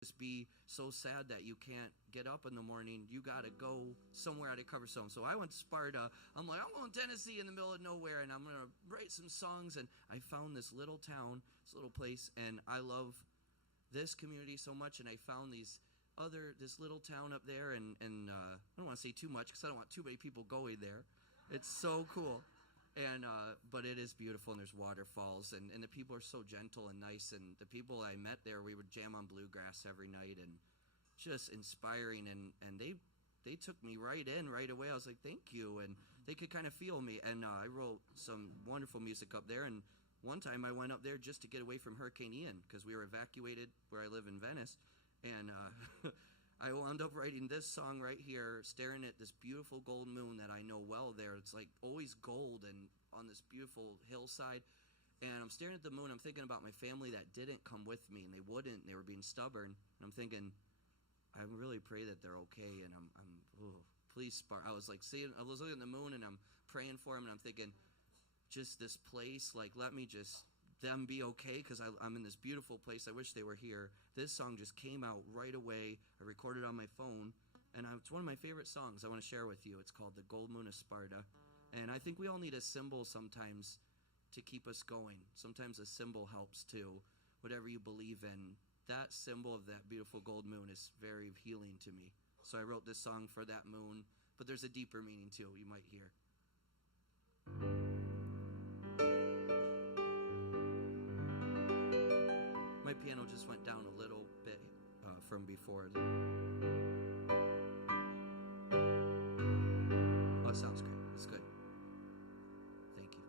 just be so sad that you can't get up in the morning. You got to go somewhere to cover something. So I went to Sparta. I'm like, I'm going to Tennessee in the middle of nowhere, and I'm going to write some songs. And I found this little town, this little place, and I love this community so much. And I found this little town up there, and I don't want to say too much because I don't want too many people going there. It's so cool. And but it is beautiful, and there's waterfalls, and the people are so gentle and nice, and the people I met there, we would jam on bluegrass every night, and just inspiring, and they took me right in right away. I was like, thank you, and they could kind of feel me, and I wrote some wonderful music up there, and one time I went up there just to get away from Hurricane Ian, because we were evacuated where I live in Venice, and I wound up writing this song right here, staring at this beautiful gold moon that I know well there. It's like always gold and on this beautiful hillside. And I'm staring at the moon. I'm thinking about my family that didn't come with me, and they wouldn't. They were being stubborn. And I'm thinking, I really pray that they're okay. And please spark. I was looking at the moon, and I'm praying for them, and I'm thinking, just this place, like, let me just them be okay, because I'm in this beautiful place. I wish they were here. This song just came out right away. I recorded it on my phone, and it's one of my favorite songs I want to share with you. It's called The Gold Moon of Sparta, and I think we all need a symbol sometimes to keep us going. Sometimes a symbol helps too. Whatever you believe in, that symbol of that beautiful gold moon is very healing to me. So I wrote this song for that moon, but there's a deeper meaning too, you might hear. My piano just went down a little bit from before. Oh, it sounds great. It's good. Thank you.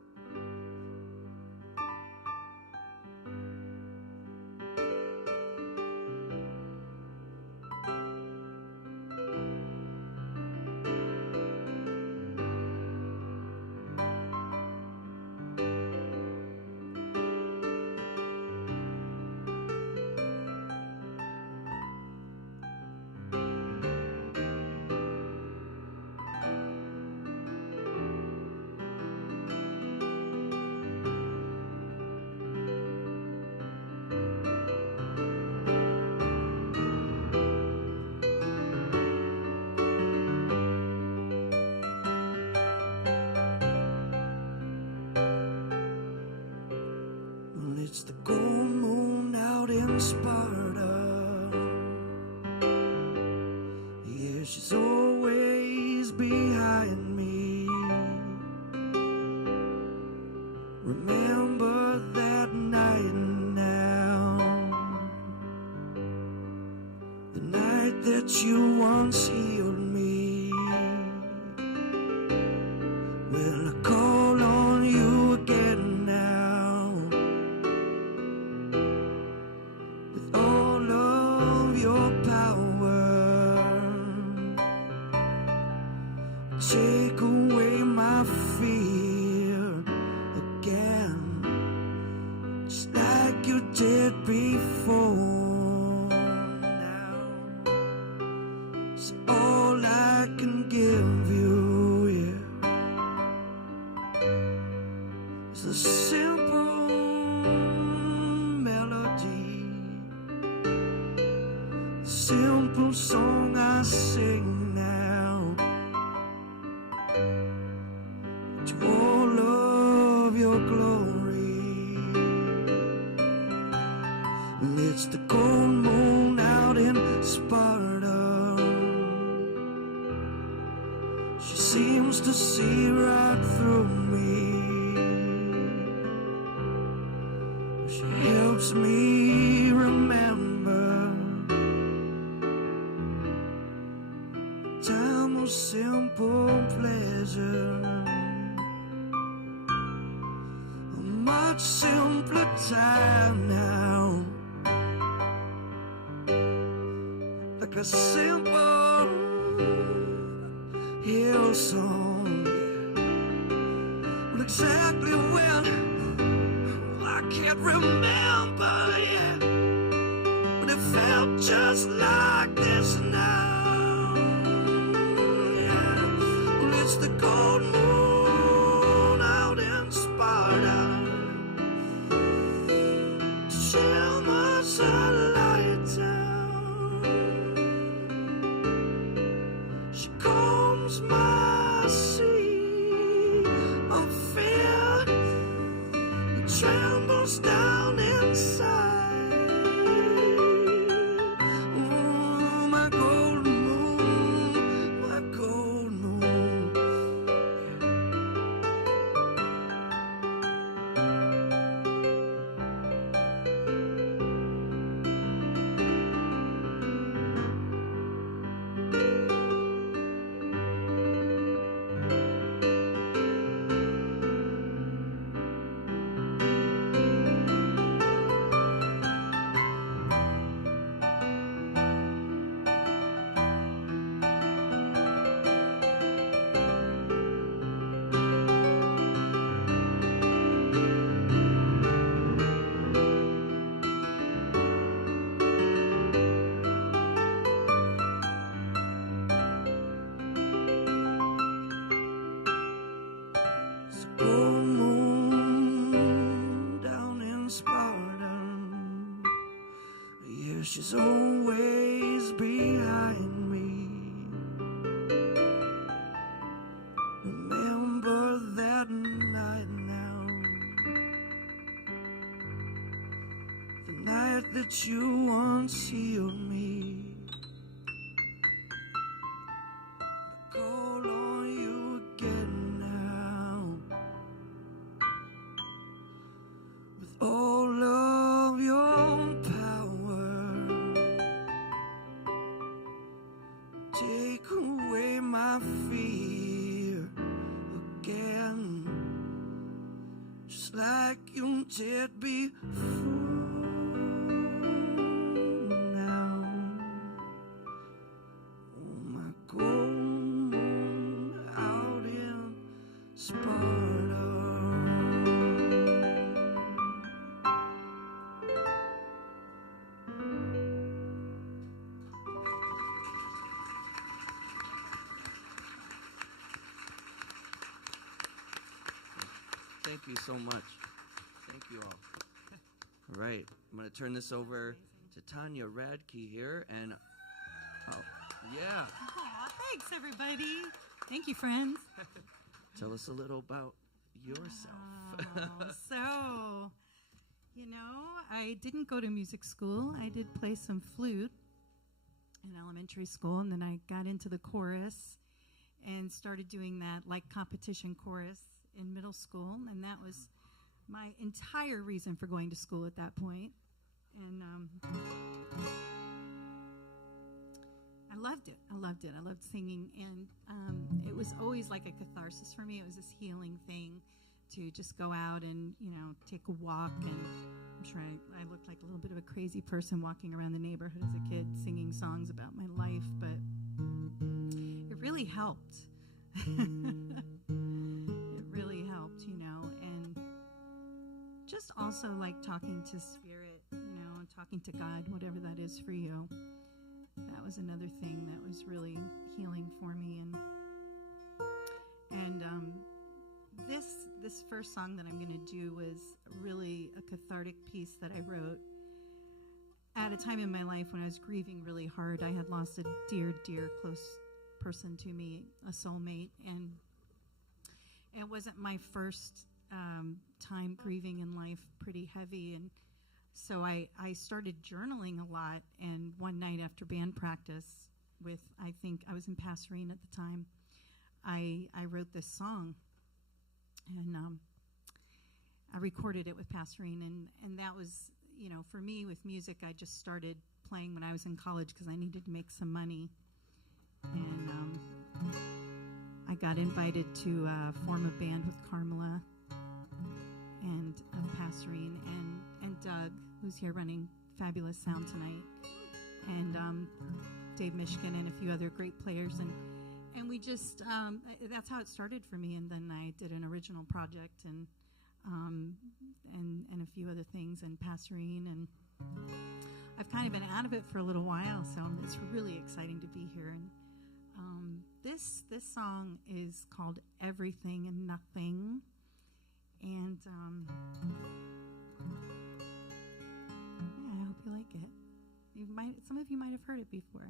It's the gold moon out in Sparta. Yeah, she's always behind me. Remember that night now, the night that you once healed me. Well, I call on you again now. Take away my fear again, just like you did before. Now it's all I can give you, yeah, is a simple melody, simple song I sing now. To all of your glory, and it's the gold moon out in Sparta. She seems to see right through me. She helps me remember a time of simple pleasure. Much simpler time now, like a simple hill song. Well, exactly when I can't remember yet, but it felt just like this now. Yeah. Well, it's the gold moon out in Sparta. Shimmer sunlight down. She calms my sea of fear, it trembles down inside. Oh, my golden moon, my golden moon. Full moon down in Sparta. Yeah, she's always behind me. Remember that night now, the night that you once healed me. I call on you again now, with all of your power. Take away my fear again, just like you did before. Now, oh, my golden moon out in Sparta. Thank you so much. Thank you all. All right, I'm going to turn this over to Tanya Radtke here, and yeah, Aw, thanks, everybody. Thank you, friends. tell us a little about yourself. So, I didn't go to music school. I did play some flute in elementary school, and then I got into the chorus and started doing that like competition chorus in middle school, and that was my entire reason for going to school at that point. And I loved it. I loved singing, and it was always like a catharsis for me. It was this healing thing to just go out and, take a walk. And I'm sure I looked like a little bit of a crazy person walking around the neighborhood as a kid singing songs about my life, but it really helped. It really helped, and just also like talking to Spirit, and talking to God, whatever that is for you. That was another thing that was really healing for me. And this first song that I'm going to do was really a cathartic piece that I wrote at a time in my life when I was grieving really hard. I had lost a dear, dear, close person to me, a soulmate, and it wasn't my first time grieving in life, pretty heavy. And so I started journaling a lot, and one night after band practice I think I was in Pasadena at the time, I wrote this song, and I recorded it with Pasadena, and that was, for me with music, I just started playing when I was in college because I needed to make some money. And I got invited to form a band with Carmela and Passerine and Doug, who's here running Fabulous Sound tonight, and Dave Mishkin and a few other great players. And we just, that's how it started for me. And then I did an original project and a few other things, and Passerine. And I've kind of been out of it for a little while, so it's really exciting to be here. And this song is called Everything and Nothing, and I hope you like it. Some of you might have heard it before.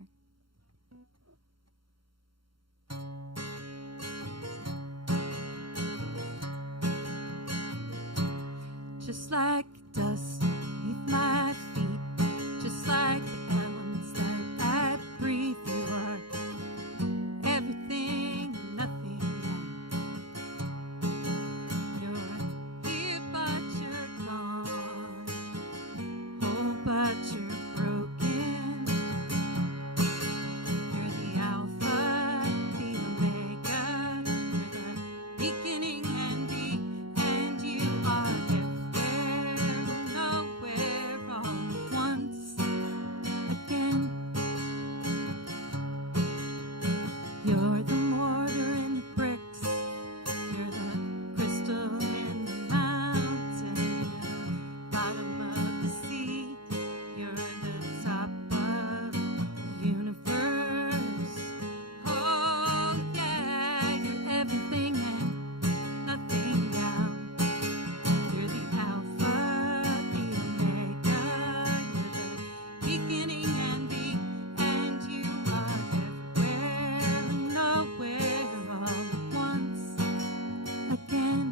like dust beneath my feet, just like the elements that I breathe. You are everything and nothing now. You're here, but you're gone. Oh, but you're broken. You're the Alpha, the Omega. You're the beginning and the end. You are everywhere, nowhere, all at once again. You're the mortar and the bricks. You're the crystal in the mountain. Bottom of the sea. You're the top of the universe. Oh yeah, you're everything and nothing now. You're the Alpha, the Omega. You're the beginning and the end. You are everywhere and nowhere, all at once again.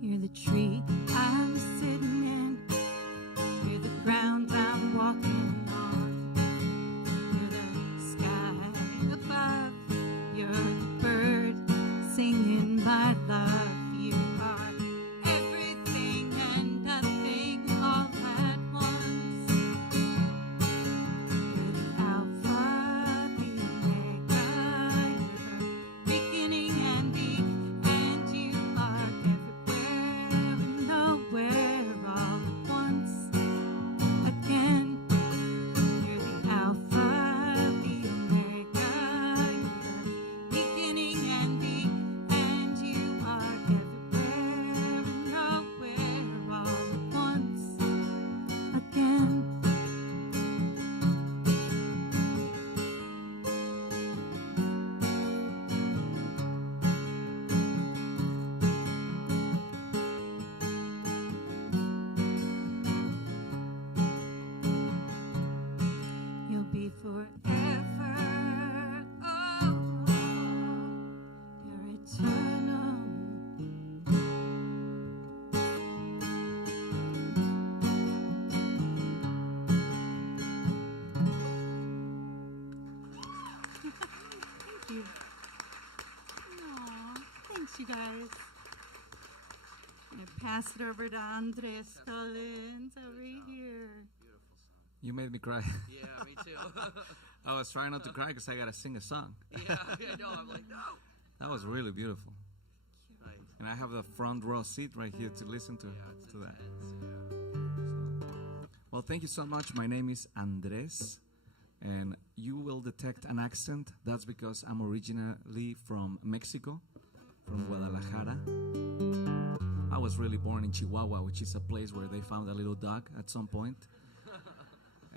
You're the tree I'm sitting in. You're the ground I'm walking on. You're the sky above. You're the bird singing my love. You are everything and nothing all at once. You're the Alpha, the Omega. You're the beginning and the end. You are everywhere and nowhere, all at once again. You're the Alpha, the Omega. You're the beginning and the end. You are everywhere and nowhere, all at once again. You'll be forever. Oh, you're eternal. Thank you. Aw, thanks, you guys. I'm gonna pass it over to Andres Collins over here. Beautiful song. You made me cry. Yeah, me too. I was trying not to cry because I got to sing a song. Yeah, I know. I'm like, no. That was really beautiful. Nice. And I have the front row seat right here to listen to, Yeah, it's to that. intense, So, well, thank you so much. My name is Andres, and you will detect an accent. That's because I'm originally from Mexico, from Guadalajara. I was really born in Chihuahua, which is a place where they found a little dog at some point.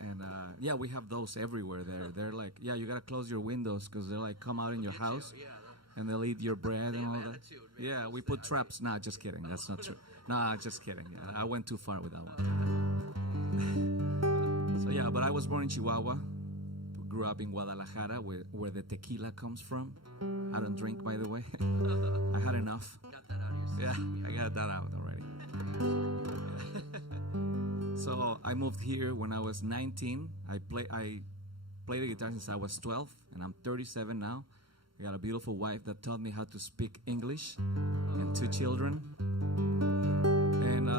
And yeah, we have those everywhere there. They're like, yeah, you gotta close your windows because they're like, come out in your Get house you, yeah, and they'll eat your bread they and have all that. attitude, man. Yeah, we Those put things. traps. Nah, just kidding. That's not true. Nah, just kidding. Yeah, I went too far with that one. So yeah, but I was born in Chihuahua. Grew up in Guadalajara, where the tequila comes from. I don't drink, by the way. I had enough. Got that out of your Yeah, system. I got that out already. So I moved here when I was 19. I played the guitar since I was 12, and I'm 37 now. I got a beautiful wife that taught me how to speak English, and 2 children. And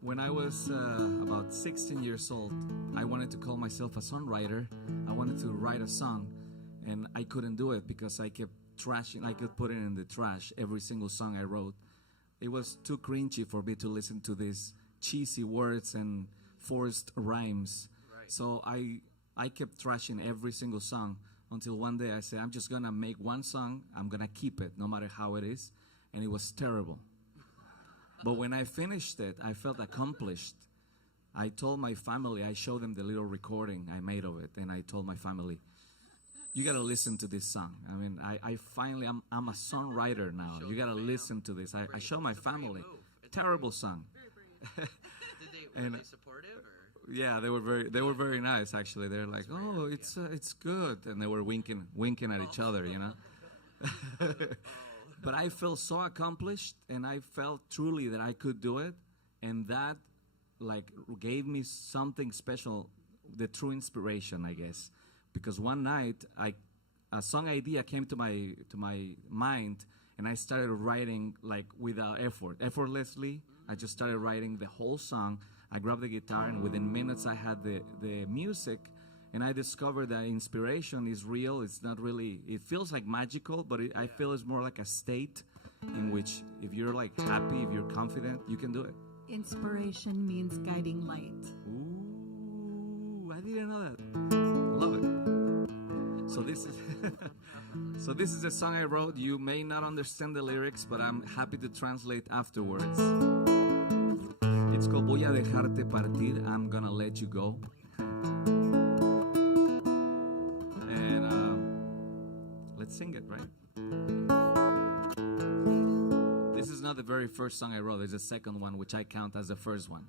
when I was about 16 years old, I wanted to call myself a songwriter. I wanted to write a song, and I couldn't do it because I kept trashing. I could put it in the trash, every single song I wrote. It was too cringy for me to listen to these cheesy words and forced rhymes. Right. So I kept trashing every single song until one day I said, I'm just going to make one song. I'm going to keep it no matter how it is. And it was terrible. But when I finished it, I felt accomplished. I told my family, I showed them the little recording I made of it. And I told my family, you got to listen to this song. I mean, I finally, I'm a songwriter now. You got to listen to this. I show my family. Terrible song. Were they supportive? Or? Yeah, they were very nice actually. They're like, oh, it's good, and they were winking at each other, you know. But I felt so accomplished, and I felt truly that I could do it, and that like gave me something special, the true inspiration, I guess. Because one night, a song idea came to my mind, and I started writing like without effortlessly. I just started writing the whole song. I grabbed the guitar, and within minutes, I had the music, and I discovered that inspiration is real. It's not really. It feels like magical, but I feel it's more like a state in which, if you're like happy, if you're confident, you can do it. Inspiration means guiding light. Ooh, I didn't know that. Love it. So this is a song I wrote. You may not understand the lyrics, but I'm happy to translate afterwards. It's called Voy a dejarte partir. I'm gonna let you go. And let's sing it, right? This is not the very first song I wrote. There's a second one, which I count as the first one.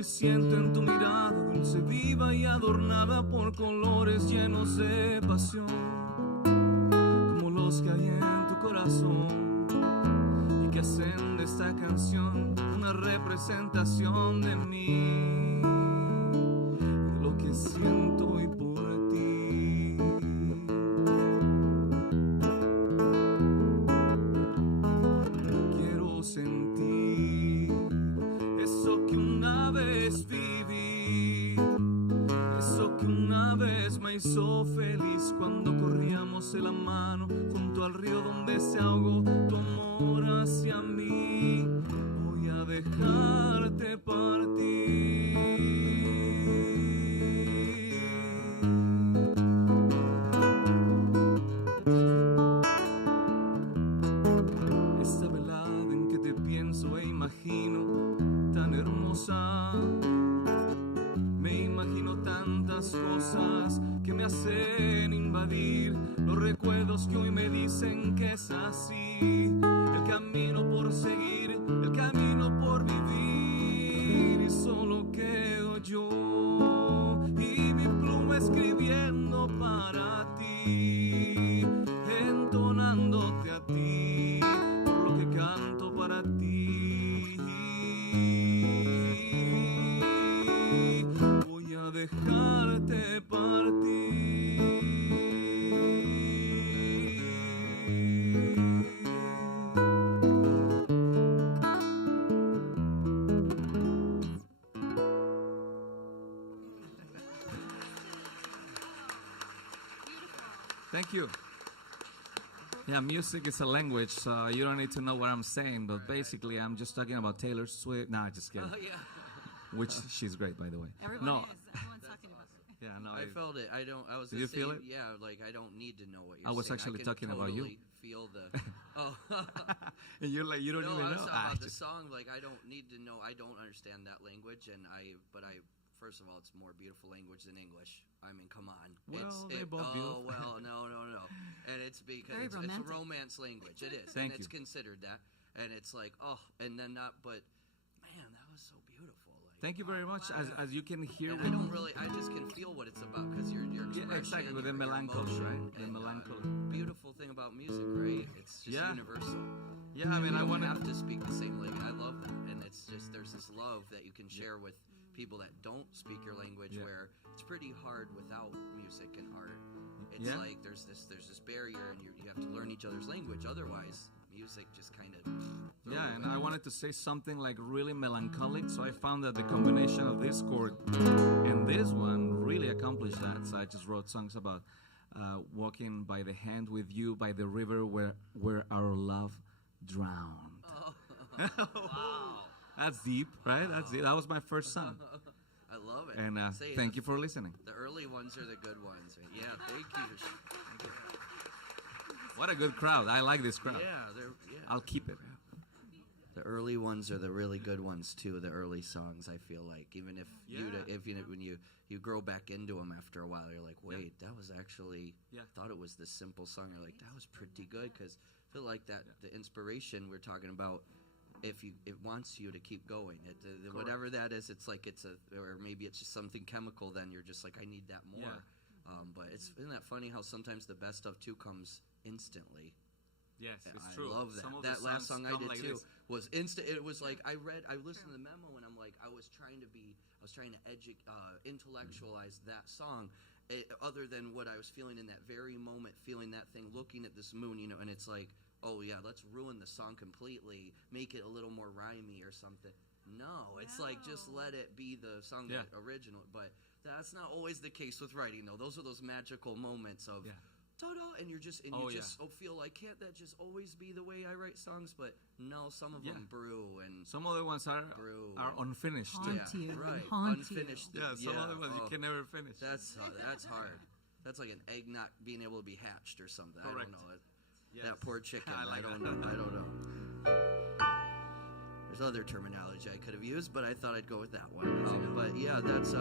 Siento en tu mirada dulce, viva y adornada por colores llenos de pasión, como los que hay en tu corazón, y que hacen de esta canción una representación de mí, de lo que siento hoy por ti. Quiero sentir eso que una vez viví, eso que una vez me hizo feliz cuando corríamos de la mano junto al río donde se ahogó tu amor hacia mí. Voy a dejarte partir. Esta velada en que te pienso e imagino tan hermosa, me imagino tantas cosas que me hacen invadir los recuerdos que hoy me dicen que es así, el camino por seguir, el camino por vivir, y solo quedo yo y mi pluma escribiendo para ti, entonándote a ti por lo que canto para ti. Voy a dejarte partir. Thank you. Yeah, music is a language, so you don't need to know what I'm saying, but basically I'm just talking about Taylor Swift. No, just kidding. Oh, yeah. Which she's great, by the way. Everyone is. Everyone's talking about it. Yeah, no, I felt it. I was. Did you feel it? Yeah, like I don't need to know what you're I was saying. actually I can talking about you. totally Feel the. Oh. And you're like, you don't no, even I was know. talking about the song. Like I don't need to know. I don't understand that language, and but first of all, it's more beautiful language than English. I mean, come on. Well, they're both beautiful. Oh well, no. And it's because it's a romance language. It is. Thank and it's you. considered that. And it's like, oh, and then not, but man, that was so beautiful. Like Thank you very much. As you can hear, And I just can feel what it's about because your expression, exactly, with the your melancholy, emotion, right? The and, melancholy. Beautiful thing about music, right? It's just universal. Yeah, I mean, I I want have to speak the same language. I love that, and it's just there's this love that you can share with people that don't speak your language, where it's pretty hard without music and art. It's like there's this barrier, and you have to learn each other's language. Otherwise, music just kind of and I wanted to say something like really melancholic, so I found that the combination of this chord and this one really accomplished that. So I just wrote songs about walking by the hand with you by the river where our love drowned. wow. That's deep, right? That's it. That was my first song. I love it. And thank you for listening. The early ones are the good ones. Right? Yeah, thank you. What a good crowd. I like this crowd. Yeah. I'll keep it. The early ones are the really good ones too. The early songs, I feel like, even if when you grow back into them after a while, you're like, wait, that was actually. I thought it was this simple song. You're like, that was pretty good, because I feel like that the inspiration we're talking about. If it wants you to keep going, whatever that is, it's like or maybe it's just something chemical. Then you're just like, I need that more. But isn't that funny how sometimes the best of two comes instantly? Yes, it's I true. love that. That last song I did like too was instant. It was like I listened to the memo, and I'm like, I was trying to intellectualize that song, other than what I was feeling in that very moment, feeling that thing, looking at this moon, and it's like, oh yeah, let's ruin the song completely, make it a little more rhymey or something. No, it's like just let it be the song that original. But that's not always the case with writing, though. Those are those magical moments of ta-da, and you just feel like, can't that just always be the way I write songs? But no, some of them brew, and some other ones are unfinished. Haunt you. Right, Unfinished. Some other ones you can never finish. That's hard. That's like an egg not being able to be hatched or something. Correct. I don't know. Yes. That poor chicken. I don't know. There's other terminology I could have used, but I thought I'd go with that one. But yeah, that's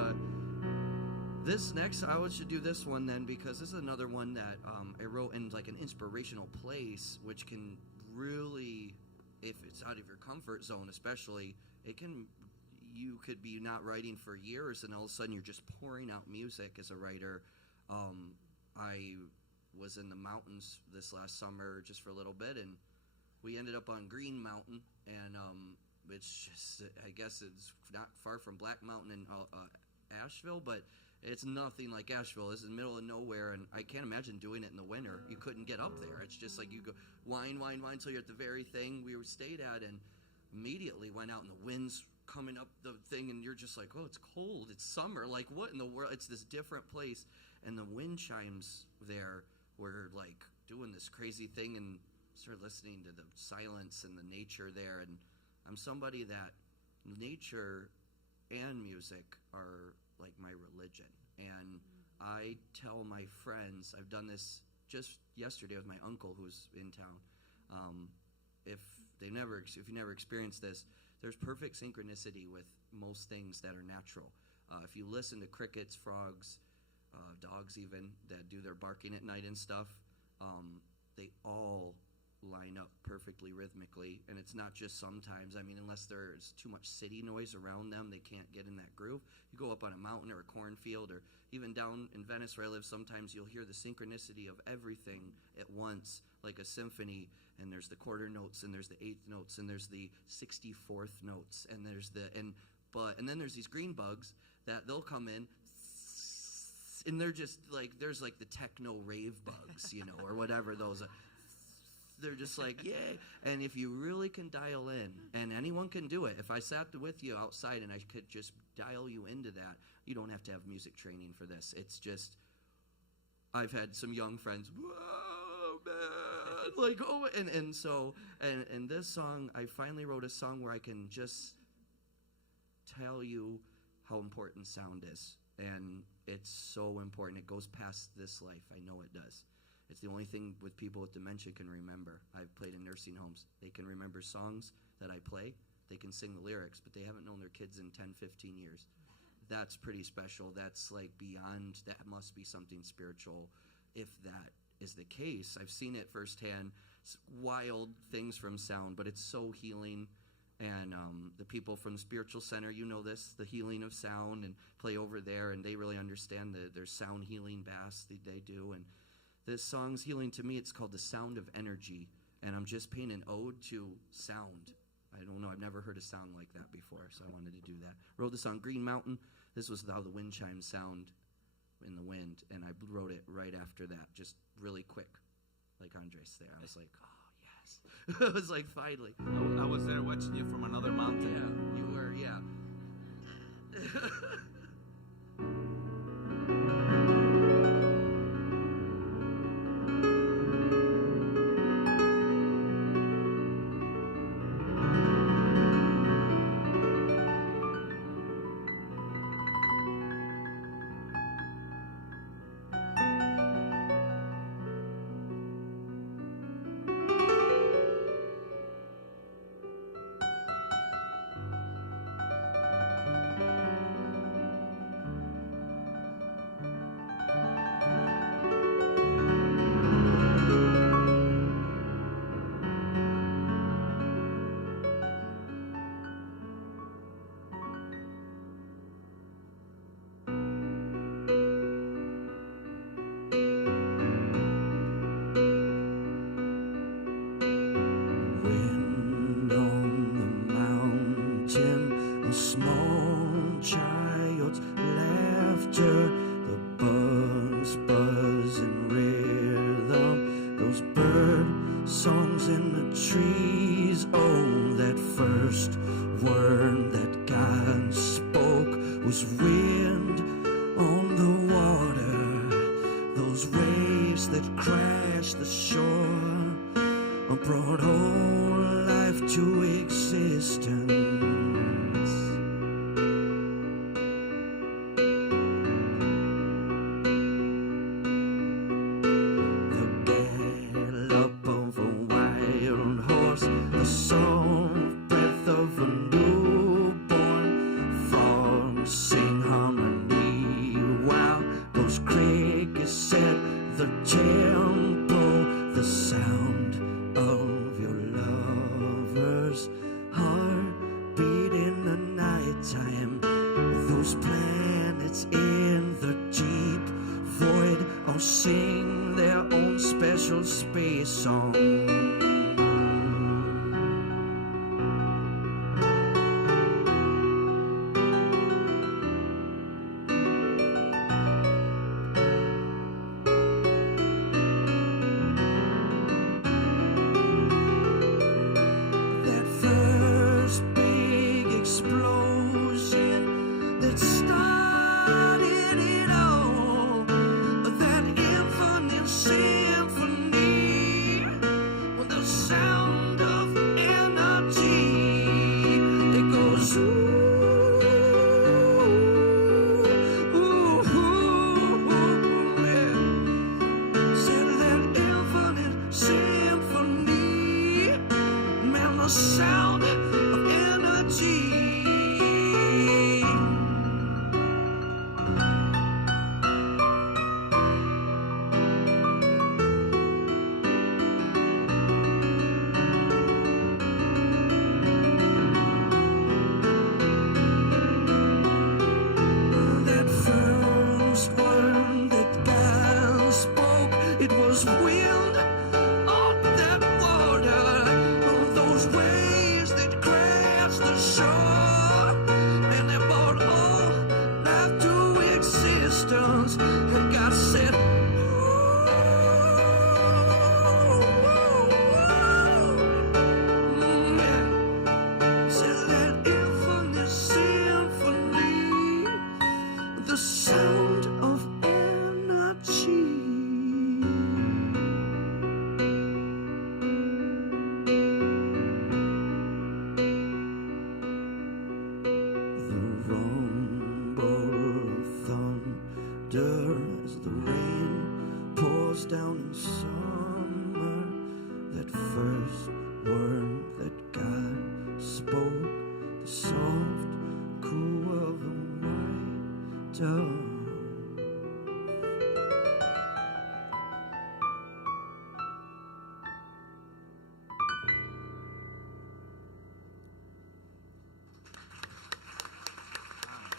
this next. I should do this one then, because this is another one that I wrote in like an inspirational place, which can really, if it's out of your comfort zone, especially, you could be not writing for years, and all of a sudden you're just pouring out music as a writer. I was in the mountains this last summer just for a little bit, and we ended up on Green Mountain, and it's just, I guess it's not far from Black Mountain in Asheville, but it's nothing like Asheville. This is the middle of nowhere, and I can't imagine doing it in the winter. You couldn't get up there. It's just like you go whine until you're at the very thing we stayed at, and immediately went out, and the wind's coming up the thing, and you're just like, oh, it's cold, it's summer, like what in the world? It's this different place, and the wind chimes there were like doing this crazy thing, and started listening to the silence and the nature there. And I'm somebody that nature and music are like my religion, and I tell my friends, I've done this just yesterday with my uncle who's in town. If you never experienced this, there's perfect synchronicity with most things that are natural. If you listen to crickets, frogs, dogs even, that do their barking at night and stuff, they all line up perfectly rhythmically, and it's not just sometimes. I mean, unless there's too much city noise around them, they can't get in that groove. You go up on a mountain or a cornfield, or even down in Venice where I live, sometimes you'll hear the synchronicity of everything at once, like a symphony, and there's the quarter notes, and there's the eighth notes, and there's the 64th notes, and and then there's these green bugs that they'll come in, and they're just like, there's like the techno rave bugs, or whatever those are. They're just like, yay. And if you really can dial in, and anyone can do it, if I sat with you outside and I could just dial you into that, you don't have to have music training for this. It's just, I've had some young friends, whoa, man, like, oh, and so, and this song, I finally wrote a song where I can just tell you how important sound is. And it's so important. It goes past this life. I know it does. It's the only thing with people with dementia can remember. I've played in nursing homes. They can remember songs that I play. They can sing the lyrics, but they haven't known their kids in 10, 15 years. That's pretty special. That's like beyond, that must be something spiritual if that is the case. I've seen it firsthand, wild things from sound, but it's so healing. And the people from the Spiritual Center, you know this, the healing of sound, and play over there, and they really understand their sound healing bass they do. And this song's healing to me. It's called The Sound of Energy, and I'm just paying an ode to sound. I don't know, I've never heard a sound like that before, so I wanted to do that. Wrote this on Green Mountain. This was how the wind chimes sound in the wind, and I wrote it right after that, just really quick, like Andres there. I was like, oh, yes. It was like, finally. I was there watching you from another mountain. Yeah, you were, yeah.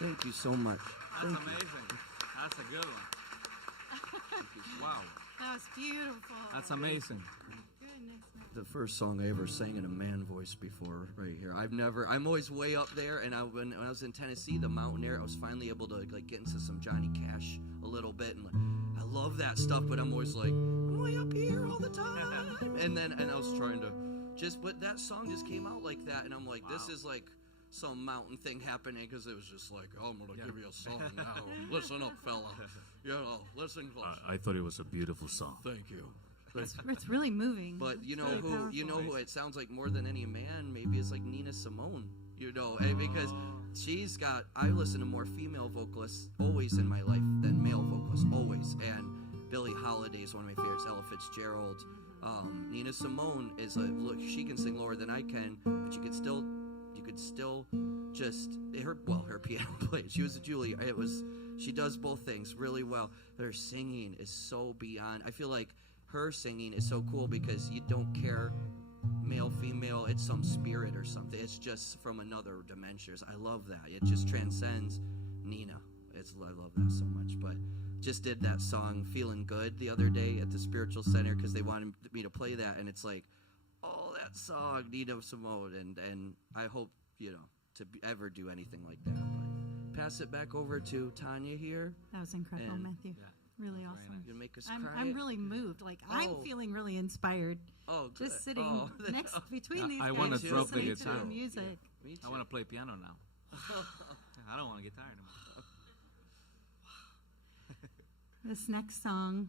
Thank you so much. That's amazing. That's a good one. Wow. That was beautiful. That's amazing. Goodness. The first song I ever sang in a man voice before, right here. I'm always way up there, and when I was in Tennessee, the mountain air, I was finally able to like get into some Johnny Cash a little bit, and like, I love that stuff, but I'm always like, I'm way up here all the time, and I was trying to but that song just came out like that, and I'm like, This is like some mountain thing happening, because it was just like, I'm gonna give you a song now. Listen up, fella. Listen close. I thought it was a beautiful song. Thank you. It's really moving. But you know It's really who powerful. it sounds like more than any man, maybe it's like Nina Simone, because she's got, I listen to more female vocalists always in my life than male vocalists, always. And Billie Holiday is one of my favorites, Ella Fitzgerald. Nina Simone is she can sing lower than I can, but you could still just her piano playing. She was a Julie. She does both things really well. Her singing is so beyond. I feel like her singing is so cool because you don't care male, female. It's some spirit or something. It's just from another dimension. I love that. It just transcends Nina. I love that so much. But just did that song "Feeling Good" the other day at the Spiritual Center because they wanted me to play that, and it's like, oh, that song, Nina Simone, and I hope to ever do anything like that. But pass it back over to Tanya here. That was incredible, And- Matthew. Yeah. Really awesome. You make us I'm cry. really moved. Like I'm Oh. feeling really inspired. Oh, good. Just sitting Oh. next between these I guys, wanna drop the listening to guitar. the music. Me too. I want to play piano now. I don't want to guitar anymore. This next song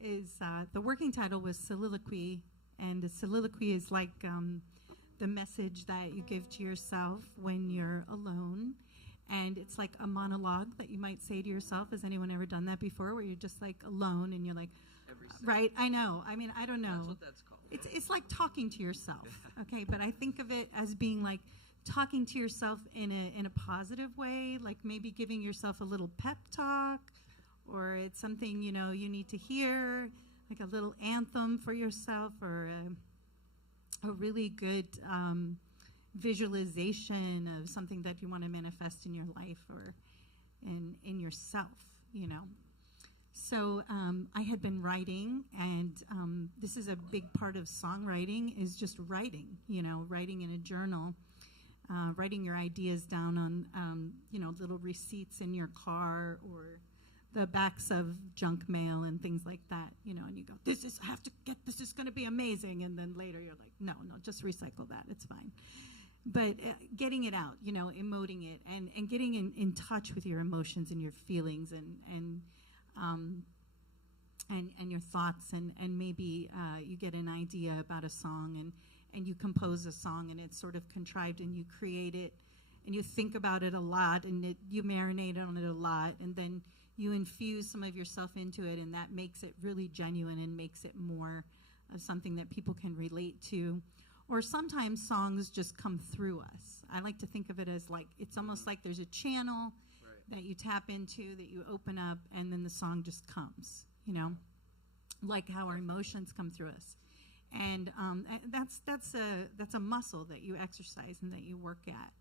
is the working title was Soliloquy, and a soliloquy is like the message that you give to yourself when you're alone. And it's like a monologue that you might say to yourself. Has anyone ever done that before, where you're just like alone and you're like, Every second. right? I know. I mean, I don't know. That's what that's called. It's like talking to yourself, okay? But I think of it as being like talking to yourself in a positive way, like maybe giving yourself a little pep talk, or it's something you need to hear, like a little anthem for yourself, or a really good visualization of something that you want to manifest in your life or in yourself, So I had been writing, and this is a big part of songwriting, is just writing, writing in a journal, writing your ideas down on, little receipts in your car or the backs of junk mail and things like that, and you go, this is going to be amazing. And then later you're like, no, just recycle that. It's fine. But getting it out, emoting it and getting in touch with your emotions and your feelings and your thoughts, and maybe you get an idea about a song and you compose a song, and it's sort of contrived, and you create it, and you think about it a lot, and you marinate on it a lot, and then you infuse some of yourself into it, and that makes it really genuine and makes it more of something that people can relate to. Or sometimes songs just come through us. I like to think of it as like, it's almost like there's a channel that you tap into, that you open up, and then the song just comes, like how our emotions come through us. And that's a muscle that you exercise and that you work at.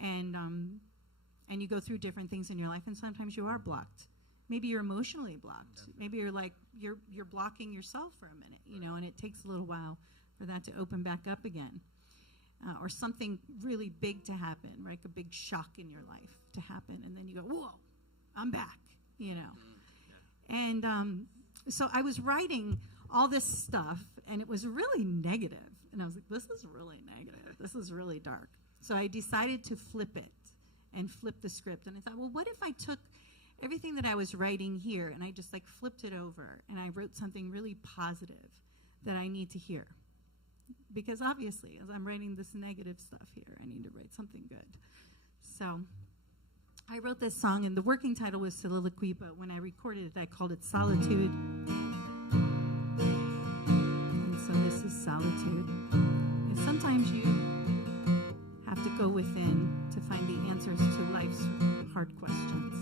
And you go through different things in your life, and sometimes you are blocked. Maybe you're emotionally blocked. Maybe you're like, you're blocking yourself for a minute, and it takes a little while for that to open back up again. Or something really big to happen, like a big shock in your life to happen, and then you go, whoa, I'm back, And so I was writing all this stuff, and it was really negative. And I was like, this is really negative. This is really dark. So I decided to flip it and flip the script. And I thought, well, what if I took everything that I was writing here and I just like flipped it over and I wrote something really positive that I need to hear? Because obviously, as I'm writing this negative stuff here, I need to write something good. So I wrote this song, and the working title was Soliloquy, but when I recorded it, I called it Solitude. And so this is Solitude. And sometimes you have to go within to find the answers to life's hard questions.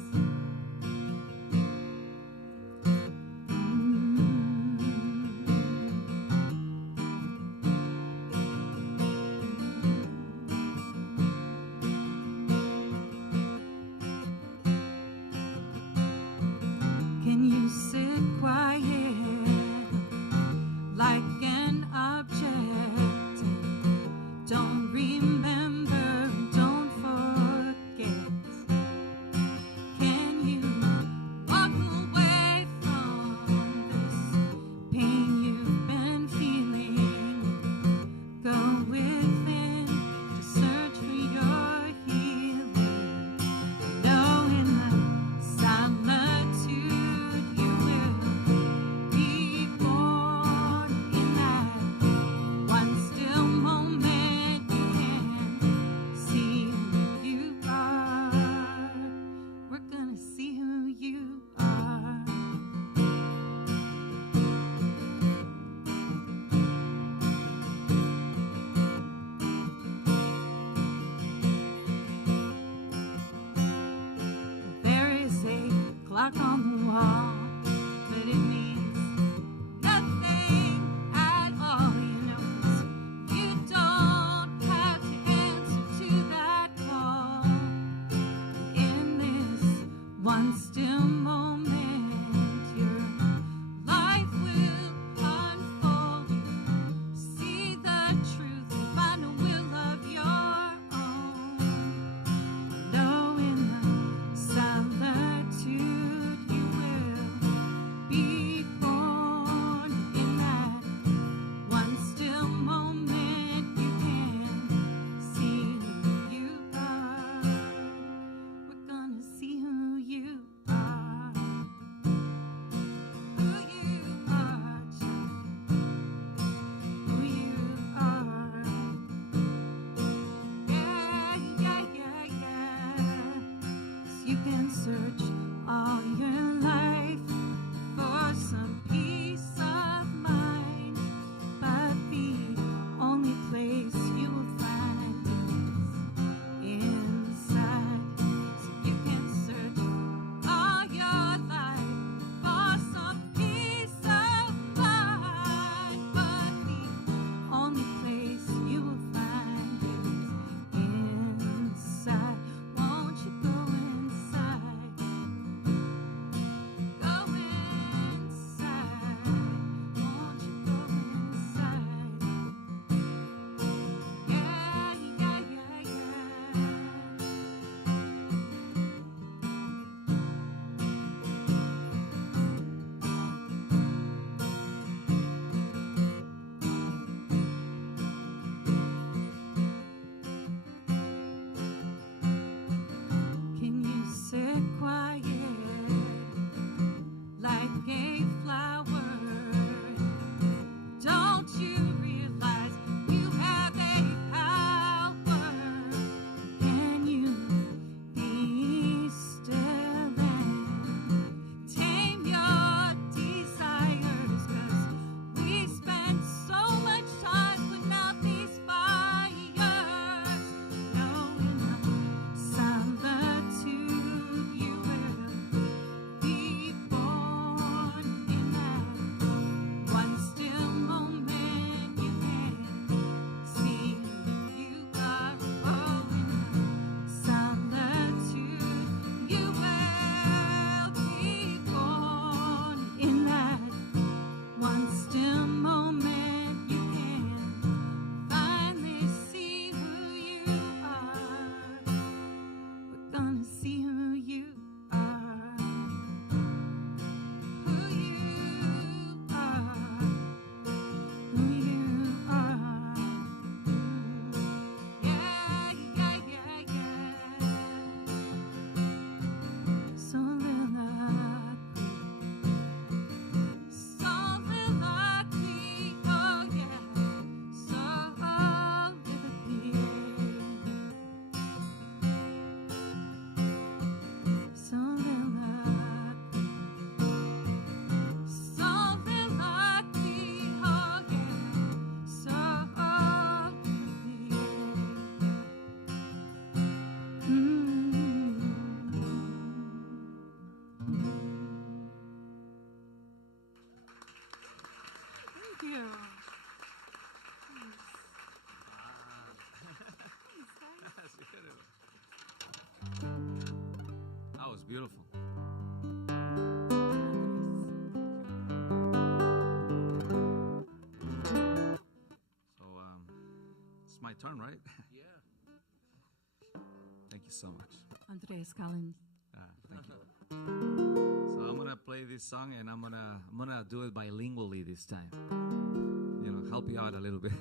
you. That was beautiful. So it's my turn, right? Yeah. Thank you so much. Andres, Colin. Thank you. So I'm gonna play this song, and I'm gonna do it bilingually this time. Help you out a little bit.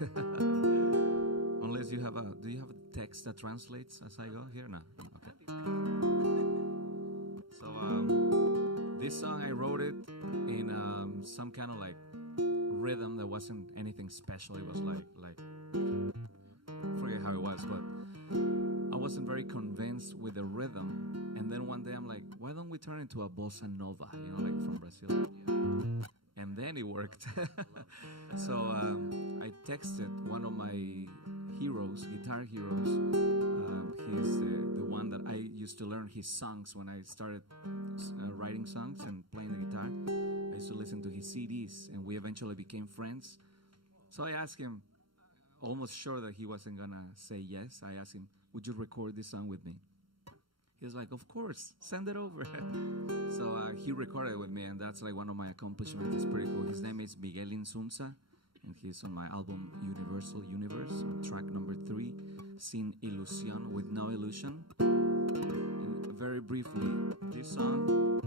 Unless you have do you have a text that translates as I go here? No. Okay. So this song I wrote it in some kind of like rhythm that wasn't anything special. It was like I forget how it was, but I wasn't very convinced with the rhythm. And then one day I'm like, why don't we turn it into a bossa nova? Like from Brazil. And then it worked. So I texted one of my heroes, guitar heroes. He's the one that I used to learn his songs when I started writing songs and playing the guitar. I used to listen to his CDs, and we eventually became friends. So I asked him, almost sure that he wasn't gonna say yes. I asked him, would you record this song with me? He was like, of course, send it over. So he recorded it with me, and that's like one of my accomplishments. It's pretty cool. His name is Miguel Insunza, and he's on my album Universal Universe, on track number 3, Sin Ilusión, with no illusion. And very briefly, this song,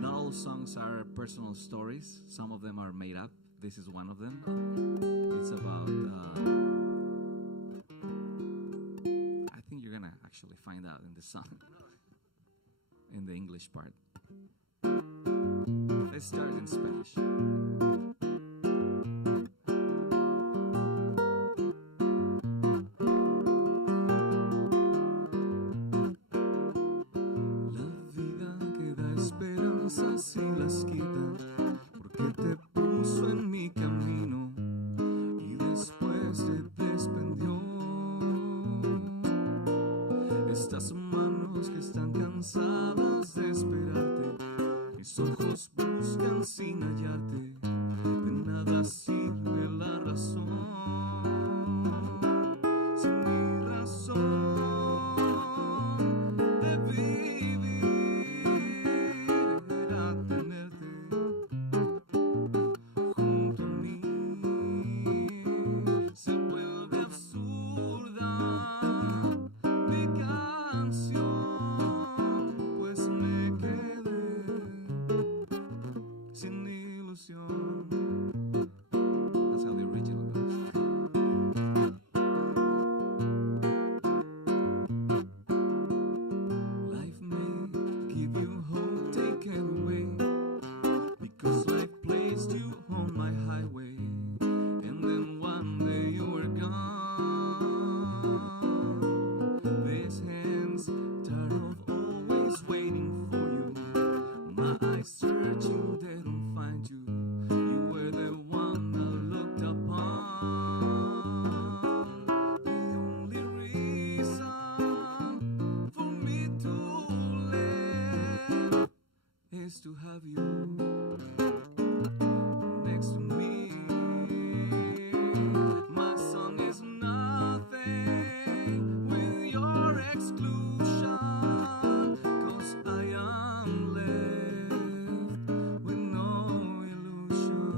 not all songs are personal stories. Some of them are made up. This is one of them. It's about, I think you're gonna actually find out in the song, in the English part. Let's start in Spanish. Si las quita, porque te puso en mi camino y después te desprendió. Estas manos que están cansadas de esperarte, mis ojos buscan sin hallarte, de nada sirve la razón. Sin mi razón de vivir. To have you next to me. My song is nothing with your exclusion, 'cause I am left with no illusion.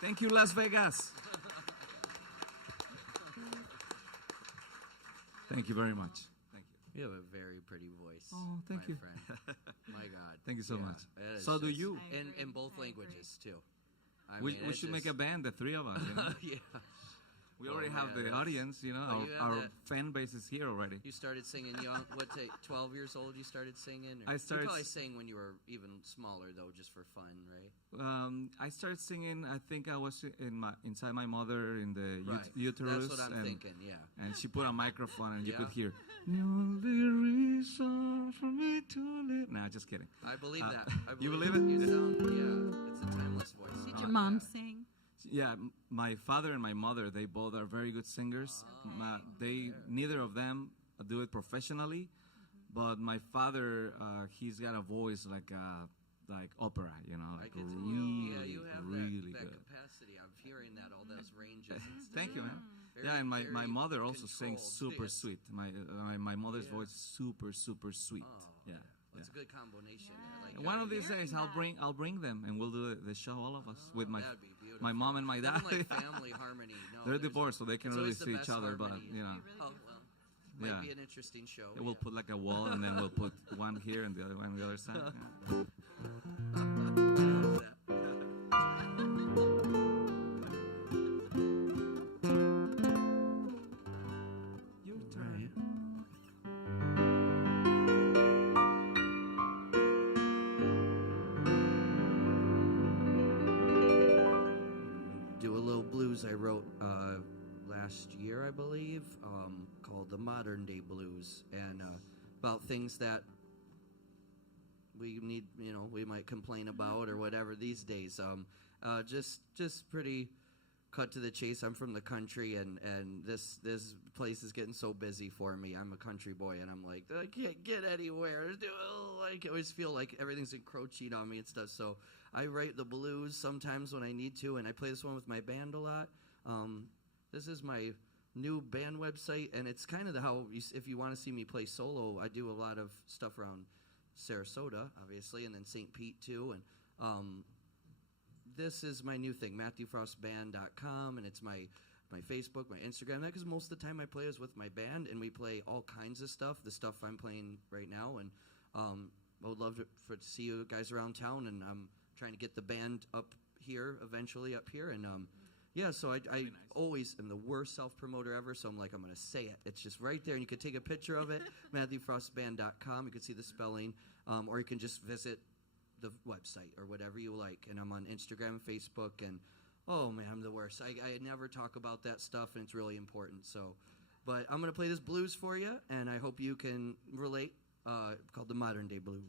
Thank you, Las Vegas. Thank you. Thank you very much. Thank you. You have a very pretty voice. Oh, thank my you. Friend. My God. Thank you so Yeah, much. it is So do just- you. In both languages, too. I We mean, it should make just- a band, the three of us. You know? Yeah. We Oh, already man, have the that's- audience, you know. Oh, you have Our that. fan base is here already. You started singing young, 12 years old you started singing? Or I started You probably s- sang when you were even smaller, though, just for fun, right? I started singing. I think I was inside my mother in the Right. uterus, That's what I'm and, thinking, yeah. and she put a microphone, and you could Yeah. hear. The only reason for me to live. Nah, just kidding. I believe that. I you believe it? You sound, yeah, it's a timeless voice. Did your mom sing? Yeah, my father and my mother, they both are very good singers. Neither of them do it professionally, but my father, he's got a voice like opera, you know, I like get to, really, you have really that good. capacity. I'm hearing that, all those ranges and stuff. Thank you, man. Very, Yeah, and my very mother also sings controlled. super Yes. sweet. My mother's Yeah. voice super sweet. Oh, Yeah. Well, it's a good combination. Yeah. Like, And one of these hearing days, that. I'll bring them, and we'll do the show, all of us, with my that'd be beautiful. my mom and my dad. Nothing like family harmony. No, They're there's- divorced, so they can't it's really always the see each best other. But harmony. you know, Oh, well. Might Yeah. be an interesting show. we'll yeah. put like a wall, and then we'll put one here and the other one on the other side. Yeah. Your turn. Do a little blues I wrote last year, I believe, called the Modern Day Blues, and about things that we need, we might complain about or whatever these days. Just pretty cut to the chase. I'm from the country, and this place is getting so busy for me. I'm a country boy, and I'm like, I can't get anywhere. I always feel like everything's encroaching on me and stuff. So I write the blues sometimes when I need to, and I play this one with my band a lot. This is my new band website, and it's kind of if you want to see me play solo, I do a lot of stuff around Sarasota, obviously, and then St. Pete too, and this is my new thing, MatthewFrostBand.com, and it's my Facebook, my Instagram, because most of the time I play is with my band, and we play all kinds of stuff, the stuff I'm playing right now, and I would love to see you guys around town, and I'm trying to get the band up here, eventually up here, and yeah, so I always am the worst self-promoter ever, so I'm like, I'm going to say it. It's just right there, and you can take a picture of it, MatthewFrostBand.com. You can see the spelling, or you can just visit the website or whatever you like. And I'm on Instagram, Facebook, and, oh, man, I'm the worst. I never talk about that stuff, and it's really important. So, but I'm going to play this blues for you, and I hope you can relate, called the Modern Day Blues.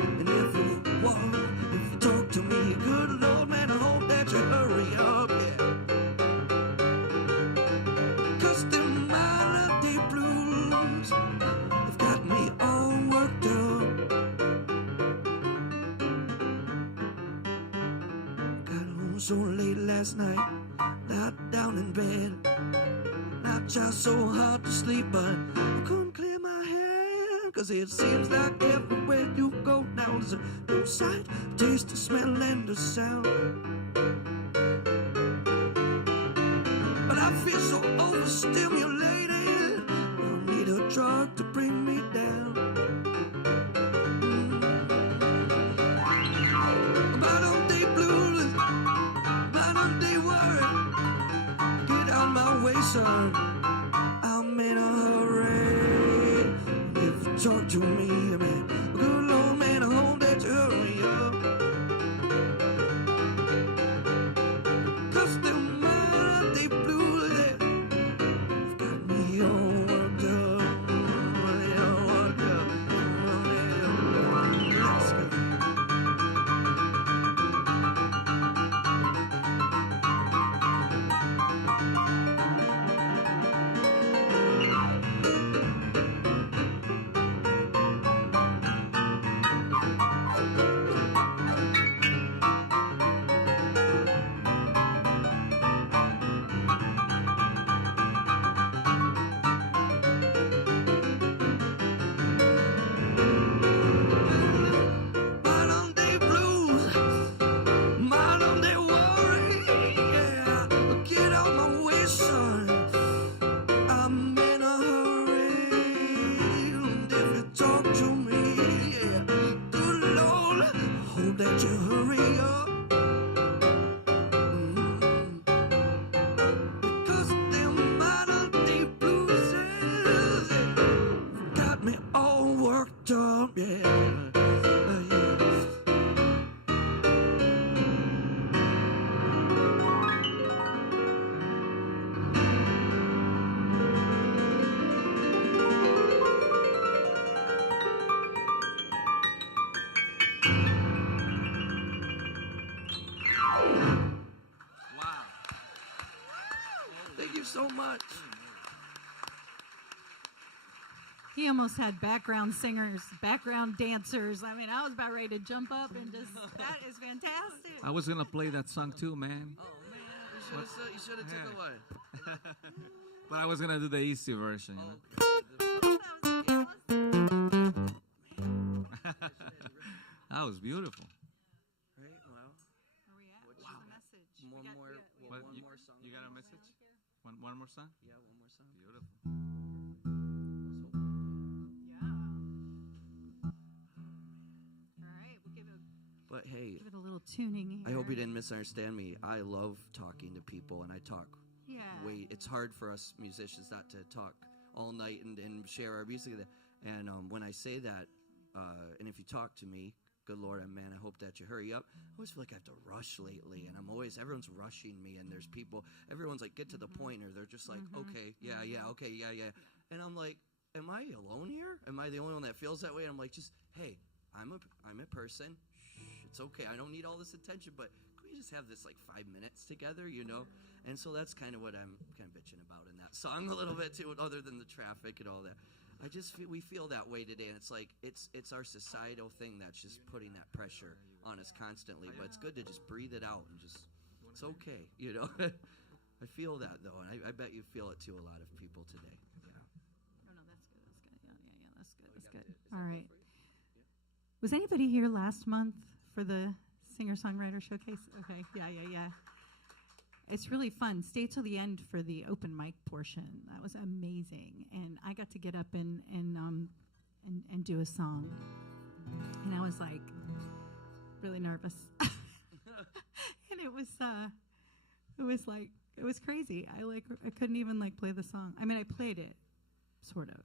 And if you talk to me, good Lord, man, I hope that you hurry up, yeah. 'Cause the melody blues have got me all worked up. Got home so late last night, not down in bed. I tried so hard to sleep, but I couldn't clear my head. 'Cause it seems like everywhere you go now there's a new sight, taste, a smell, and a sound. But I feel so overstimulated, I need a drug to bring me down. Bottom day blues, bottom day worry, get out my way, son. I'm in a hurry. If you talk to me, man, good Lord, man, I hope that you hurry up. 'Cause the melody blues, yeah, got me all worked up. Yeah, worked up. Yeah. Let's go. Modern day blues, modern day worry, yeah. Get out my way, son. I'm in a hurry. And if you talk to me, yeah, good Lord, hope that you hurry up. Because them modern day blues got me all worked up, yeah. Wow. Thank you so much. He almost had background singers, background dancers. I mean, I was about ready to jump up and just, that is fantastic. I was gonna play that song too, man. Oh, man, you should have took a one. But I was gonna do the easy version. You know? That was beautiful. Right, well, Where we at? What's the message? one We got- more, we got- one you, more song. you got a message? One more song? Yeah, one more song. Beautiful. Yeah. All right, we'll But hey, give it a little tuning here. I hope you didn't misunderstand me. I love talking to people, and I talk Yeah. it's hard for us musicians not to talk all night and share our music. And when I say that, and if you talk to me, good Lord, man, I hope that you hurry up. I always feel like I have to rush lately, and everyone's rushing me, and there's people, everyone's like, get to the point, or they're just like, okay, yeah. And I'm like, am I alone here? Am I the only one that feels that way? And I'm like, just, hey, I'm a person. Shh, it's okay. I don't need all this attention, but can we just have this like 5 minutes together, you know? And so that's kind of what I'm kind of bitching about in that song a little bit too, other than the traffic and all that. We feel that way today, and it's like it's our societal thing that's just putting that pressure on us constantly. But it's good to just breathe it out and just, it's okay, you know. I feel that though, and I bet you feel it too. A lot of people today. Yeah. Oh, no, that's good. That's good. That's good. All right. Was anybody here last month for the singer-songwriter showcase? Okay. Yeah. It's really fun. Stay till the end for the open mic portion. That was amazing, and I got to get up and do a song, and I was like really nervous, and it was crazy. I couldn't even like play the song. I mean, I played it, sort of.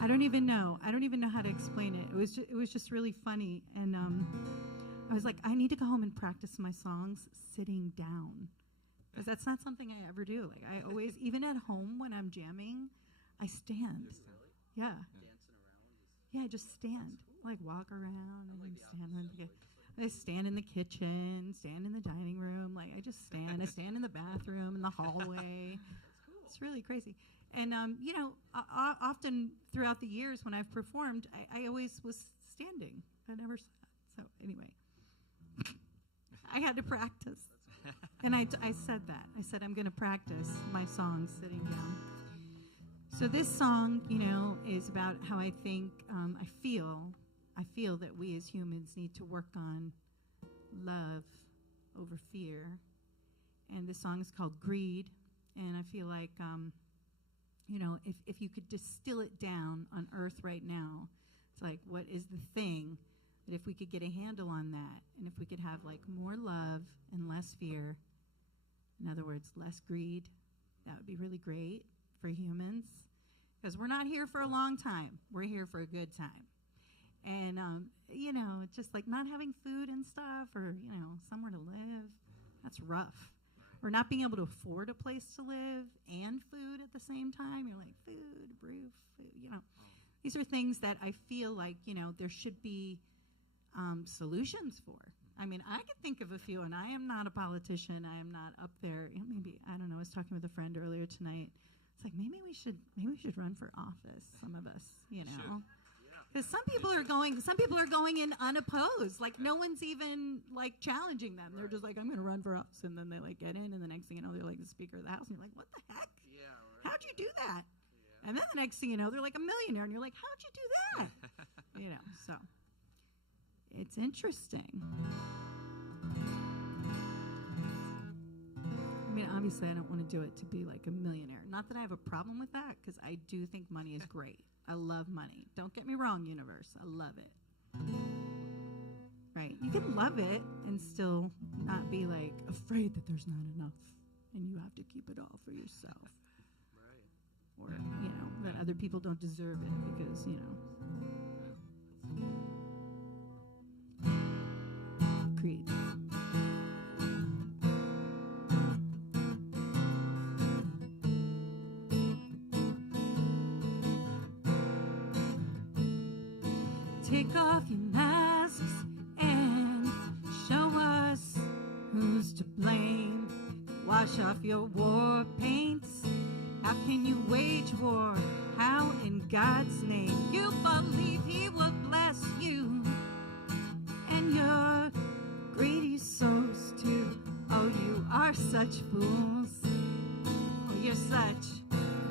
I don't even know how to explain it. It was just really funny, and I was like, I need to go home and practice my songs sitting down, because that's not something I ever do. Like, I always, even at home when I'm jamming, I stand. Yeah. Yeah, I just stand, like walk around and I stand in the kitchen, stand in the dining room. Like I just stand. I stand in the bathroom, in the hallway. It's really crazy. And often throughout the years when I've performed, I always was standing. I never sat. So anyway, I had to practice. And I said that. I said I'm going to practice my songs sitting down. So this song, is about how I think, I feel that we as humans need to work on love over fear. And this song is called Greed. And I feel like, if you could distill it down on earth right now, it's like, what is the thing that if we could get a handle on that, and if we could have like more love and less fear, in other words, less greed, that would be really great for humans. Because we're not here for a long time. We're here for a good time. And, just like not having food and stuff or, somewhere to live, that's rough. Or not being able to afford a place to live and food at the same time. You're like, food, roof, food, These are things that I feel like, there should be solutions for. I mean, I could think of a few, and I am not a politician. I am not up there. Maybe, I don't know, I was talking with a friend earlier tonight. It's like, maybe we should run for office, some of us, Because some people are going in unopposed. Like, no one's even, like, challenging them. They're just like, I'm going to run for office. And then they, like, get in, and the next thing you know, they're, like, the Speaker of the House. And you're like, what the heck? Yeah, right. How'd you do that? Yeah. And then the next thing you know, they're, like, a millionaire. And you're like, how'd you do that? So it's interesting. I mean, obviously, I don't want to do it to be, like, a millionaire. Not that I have a problem with that, because I do think money is great. I love money. Don't get me wrong, universe. I love it. Right. You can love it and still not be, like, afraid that there's not enough and you have to keep it all for yourself. Right. Or, that other people don't deserve it because, Greed. Take off your masks and show us who's to blame. Wash off your war paints. How can you wage war? How in God's name? You believe he will bless you and your greedy souls too. Oh, you are such fools. Oh, you're such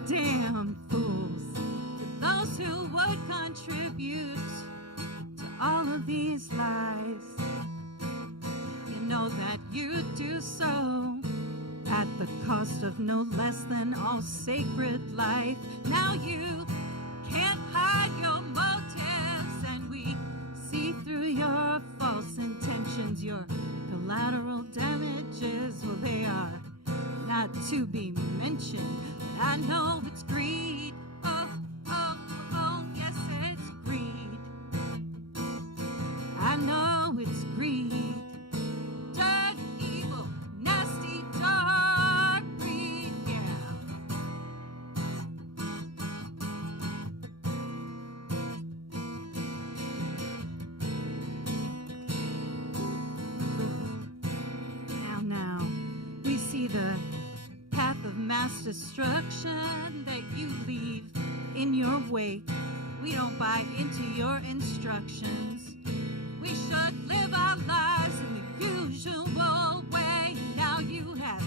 damn fools. To those who would contribute all of these lies, you know that you do so at the cost of no less than all sacred life. Now you can't hide your motives, and we see through your false intentions. Your collateral damages, well, they are not to be mentioned. I know it's greed. Oh, yes, it's greed. I know it's greed, dark, evil, nasty, dark greed, yeah. Now, we see the path of mass destruction that you leave in your wake. We don't buy into your instructions. We should live our lives in the usual way. Now you have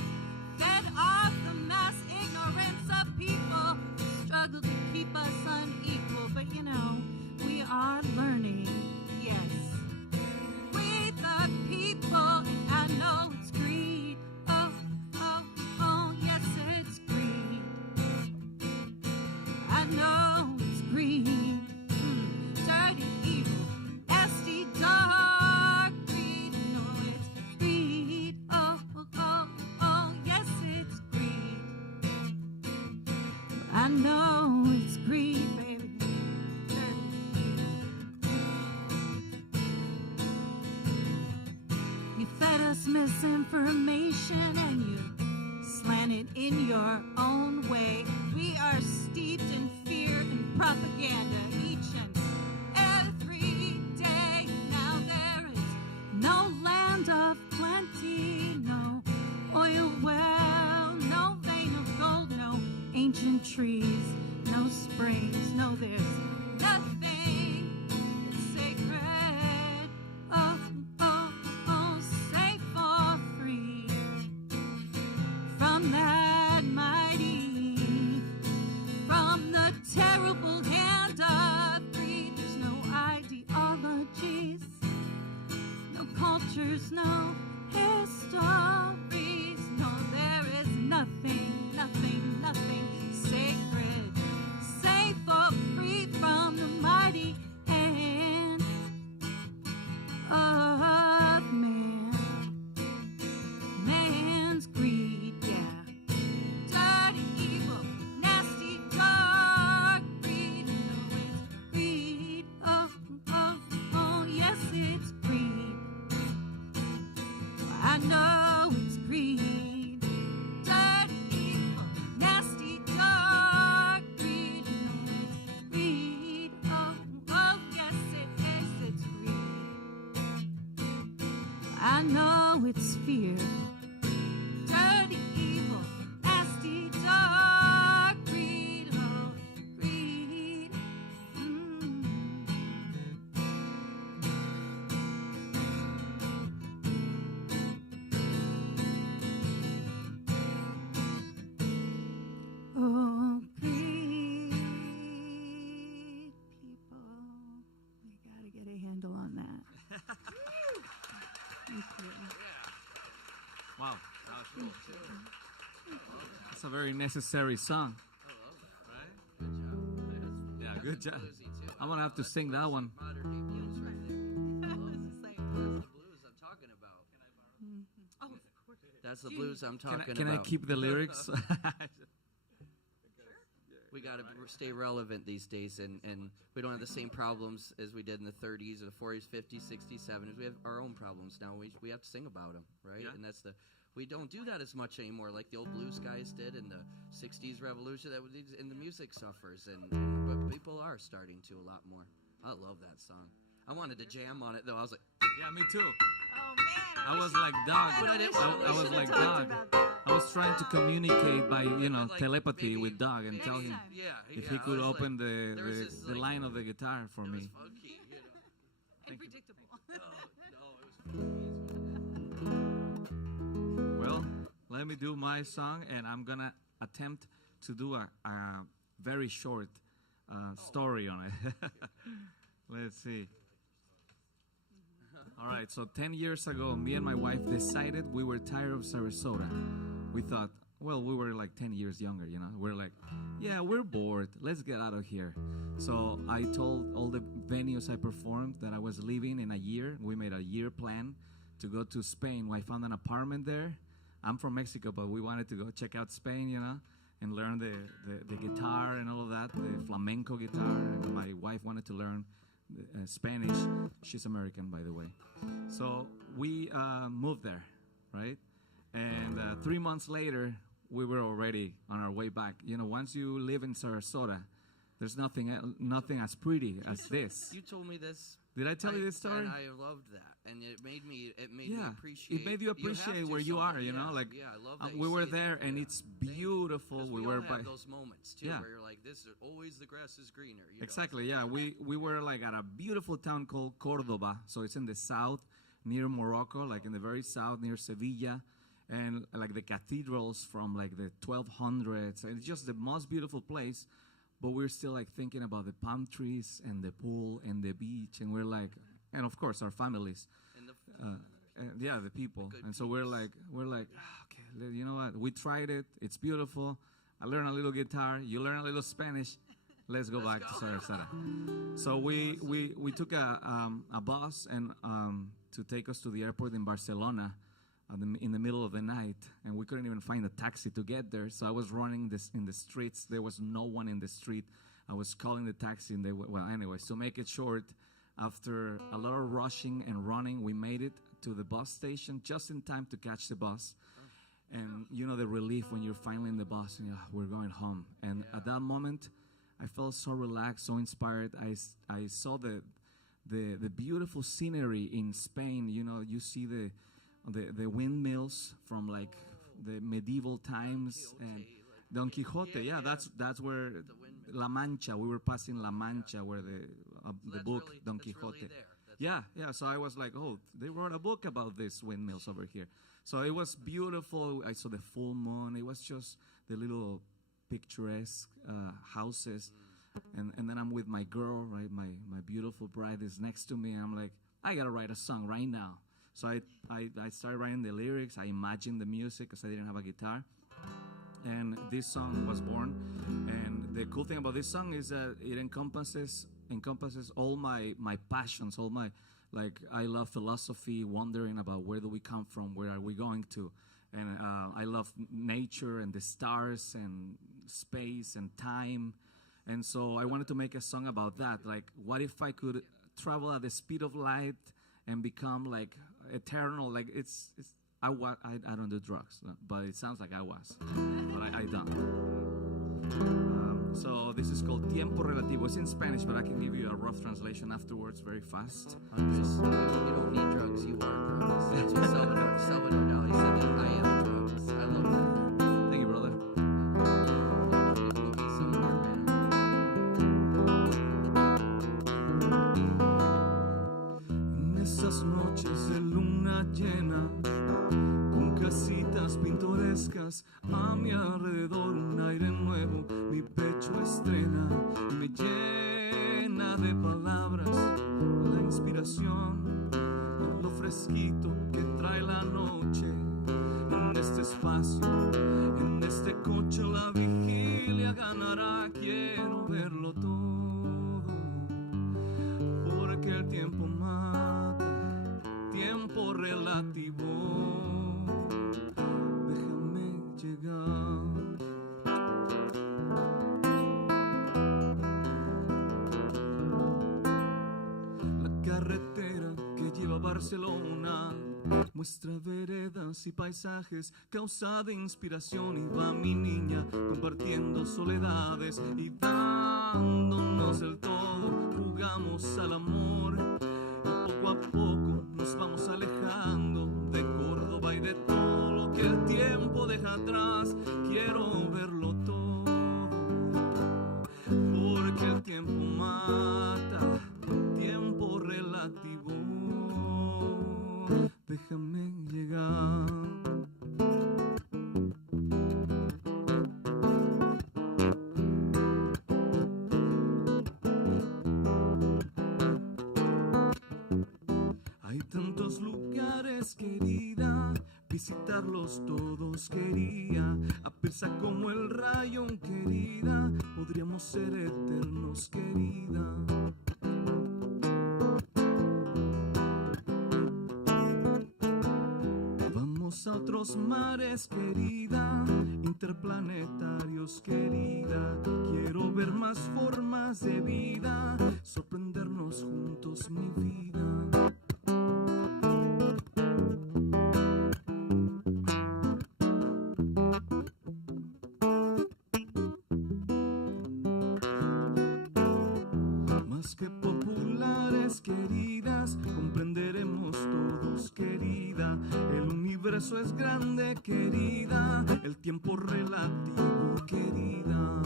fed off the mass ignorance of people who struggle to keep us unequal. But we are learning, yes. We the people, and I know it's greed. Oh, yes, it's greed. I know it's greed. Dirty, evil, nasty, dark greed. No, it's greed. Oh, yes, it's greed. I know it's greed, baby. You fed us misinformation and you slant it in your own way. We are steeped in fear and propaganda each and There's no histories, no, there is nothing, nothing, nothing sacred, safe or free from the mighty hand of man. Man's greed, yeah. Dirty, evil, nasty, dark greed. No, it's greed. Oh, yes, it's greed. I know it's greed. Dirty, evil, nasty, dark greed. No, it's greed. Oh, yes, it's greed. I know it's fear. Dirty, evil, nasty, dark greed. Oh, greed. Oh, greed, people. We gotta get a handle on that. Thank you. Wow, that's a very necessary song. Yeah, good job. I'm gonna have to sing that one. Modern day blues right there. That's the blues I'm talking about. Oh, of course. That's the blues I'm talking about. Can I keep the lyrics? We got to stay relevant these days, and we don't have the same problems as we did in the 30s or the 40s, 50s, 60s, 70s. We have our own problems now. We have to sing about them, right? Yeah. And we don't do that as much anymore, like the old blues guys did in the 60s revolution. And the music suffers, but people are starting to a lot more. I love that song. I wanted to jam on it though. I was like, Yeah, me too. Oh, man. I was like dog. But I didn't- I was like dog. I was trying to communicate by Like, telepathy maybe- with Doug and tell him yeah, if he could I was open like, there was this, the line of the guitar for it was me. funky, you know. And predictable. No, it was funky. Well, let me do my song, and I'm gonna attempt to do a very short story on it. Let's see. All right, so 10 years ago, me and my wife decided we were tired of Sarasota. We thought, well, we were like 10 years younger, you know. We're like, yeah, we're bored. Let's get out of here. So I told all the venues I performed that I was leaving in a year. We made a year plan to go to Spain. I found an apartment there. I'm from Mexico, but we wanted to go check out Spain, you know, and learn the guitar and all of that, the flamenco guitar. And my wife wanted to learn Spanish. She's American, by the way. So we moved there, right? And 3 months later, we were already on our way back. You know, once you live in Sarasota, there's nothing as pretty as this. You told me this. Did I tell you this story? And I loved that, and it made me appreciate. It made you appreciate have where to you are. You yeah, know, like yeah, I love that we you were say there, that. and Yeah. it's beautiful. Because We we were all have those moments too, Yeah. where you're like, "This is always the grass is greener." You know? Exactly. Yeah, we were like at a beautiful town called Cordoba. So it's in the south, near Morocco, like in the very south, near Sevilla, and like the cathedrals from like the 1200s. And it's just the most beautiful place. But we're still like thinking about the palm trees and the pool and the beach, and we're like, and of course our families, And and yeah, the people. good And so we're like, okay, you know what? We tried it. It's beautiful. I learned a little guitar. You learn a little Spanish. Let's go back to Sarasota. So we took a bus and to take us to the airport in Barcelona in the middle of the night, and we couldn't even find a taxi to get there. So I was running in the streets. There was no one in the street. I was calling the taxi, and anyways, to make it short, after a lot of rushing and running, we made it to the bus station just in time to catch the bus. And you know the relief when you're finally in the bus and we're going home. And at that moment, I felt so relaxed, so inspired. I saw the beautiful scenery in Spain. You know, you see the windmills from like the medieval times and Don Quixote. Yeah, that's where La Mancha. We were passing La Mancha, where the book Don Quixote. Yeah. So I was like, oh, they wrote a book about these windmills over here. So it was beautiful. I saw the full moon. It was just the little picturesque houses. And then I'm with my girl, right? My beautiful bride is next to me. And I'm like, I got to write a song right now. So I started writing the lyrics. I imagined the music because I didn't have a guitar. And this song was born. And the cool thing about this song is that it encompasses all my passions, all my, like, I love philosophy, wondering about where do we come from, where are we going to. And I love nature and the stars and space and time. And so I wanted to make a song about that. Like, what if I could travel at the speed of light and become like eternal? Like, I don't do drugs, but it sounds like I was, but I don't. So this is called Tiempo Relativo. It's in Spanish, but I can give you a rough translation afterwards very fast. Andres, you don't need drugs, you are drugs. That's what Salvador Dali said. I am drugs. I love that. Thank you, brother. En esas noches de luna llena, con casitas pintorescas a mi alrededor, un aire nuevo mi pecho estrena y me llena de palabras la inspiración, lo fresquito que trae la noche. En este espacio, en este coche la vigilia ganará. Quiero verlo todo, porque el tiempo mata, tiempo relativo. Déjame llegar. La carretera que lleva a Barcelona muestra veredas y paisajes, causa de inspiración, y va mi niña compartiendo soledades y dándonos el todo. Jugamos al amor y poco a poco nos vamos alejando de Córdoba y de todo lo que el tiempo deja atrás. Quiero verlo todo, porque el tiempo mata, tiempo relativo. Déjame llegar. Hay tantos lugares, querida, visitarlos todos quería. A pesar como el rayo, querida, podríamos ser eternos, querida. A otros mares, querida, interplanetarios, querida. Quiero ver más formas de vida, sorprendernos juntos, mi vida. Más que populares, queridas, comprenderemos todos, querida. El universo es grande, querida, el tiempo relativo, querida.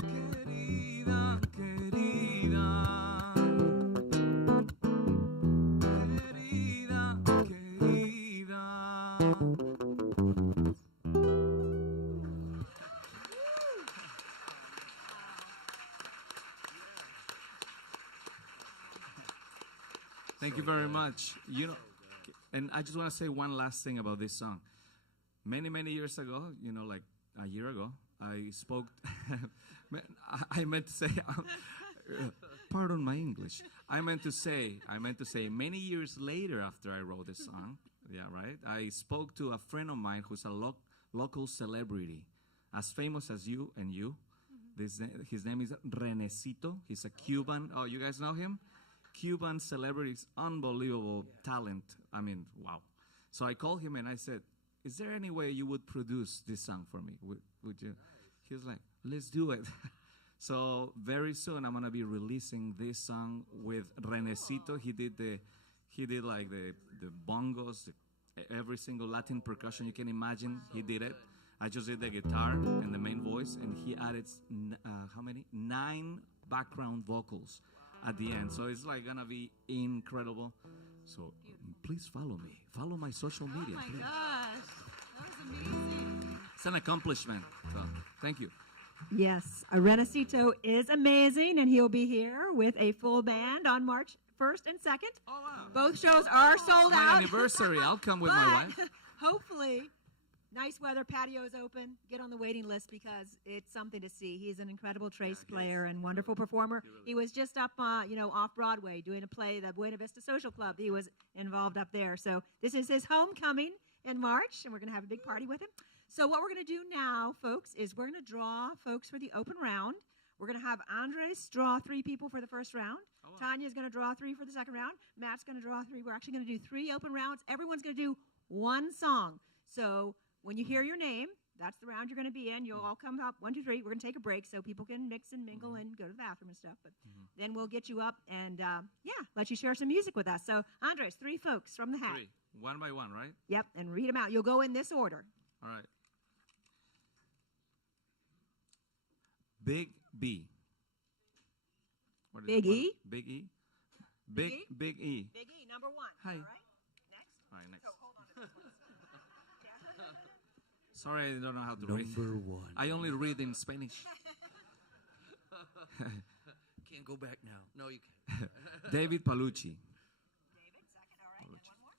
Querida, querida. Querida, querida. Thank you very much. You know, and I just want to say one last thing about this song. Many, many years ago, you know, like a year ago, I spoke. I meant to say, pardon my English. I meant to say, many years later after I wrote this song, yeah, right. I spoke to a friend of mine who's a local celebrity, as famous as you and you. His name is Renecito. He's a Cuban. Oh, you guys know him? Cuban celebrities, unbelievable talent. I mean, wow. So I called him and I said, is there any way you would produce this song for me? Would you? He was like, let's do it. So very soon I'm gonna be releasing this song with Renecito. He did like the bongos, every single Latin percussion you can imagine. He did it. I just did the guitar and the main voice, and he added how many? 9 background vocals at the end. So it's like gonna be incredible. So please follow me. Follow my social media. Oh my please. gosh, that was amazing. It's an accomplishment. So thank you. Yes, Renecito is amazing, and he'll be here with a full band on March 1st and 2nd. Oh, wow. Both shows are sold My out. anniversary. I'll come with my wife. Hopefully, nice weather, patio's open. Get on the waiting list because it's something to see. He's an incredible trace player and wonderful performer. He was just up, off Broadway doing a play, the Buena Vista Social Club. He was involved up there. So this is his homecoming in March, and we're going to have a big party with him. So what we're going to do now, folks, is we're going to draw folks for the open round. We're going to have Andres draw 3 people for the first round. Oh, wow. Tanya's going to draw 3 for the second round. Matt's going to draw 3. We're actually going to do 3 open rounds. Everyone's going to do 1 song. So when you hear your name, that's the round you're going to be in. You'll all come up, 1, 2, 3. We're going to take a break so people can mix and mingle and go to the bathroom and stuff. But then we'll get you up and, let you share some music with us. So, Andres, 3 folks from the hat. 3, 1 by 1, right? Yep, and read them out. You'll go in this order. All right. Big B. What is Big it? E? Big E. Big E? Big E. Big E, number 1. Hi. All right, next. All right, next. So, hold on to this one. Sorry, I don't know how to read. Number 1. I only read in Spanish. Can't go back now. No, you can't. David Palucci. David, second. All right, and 1 more.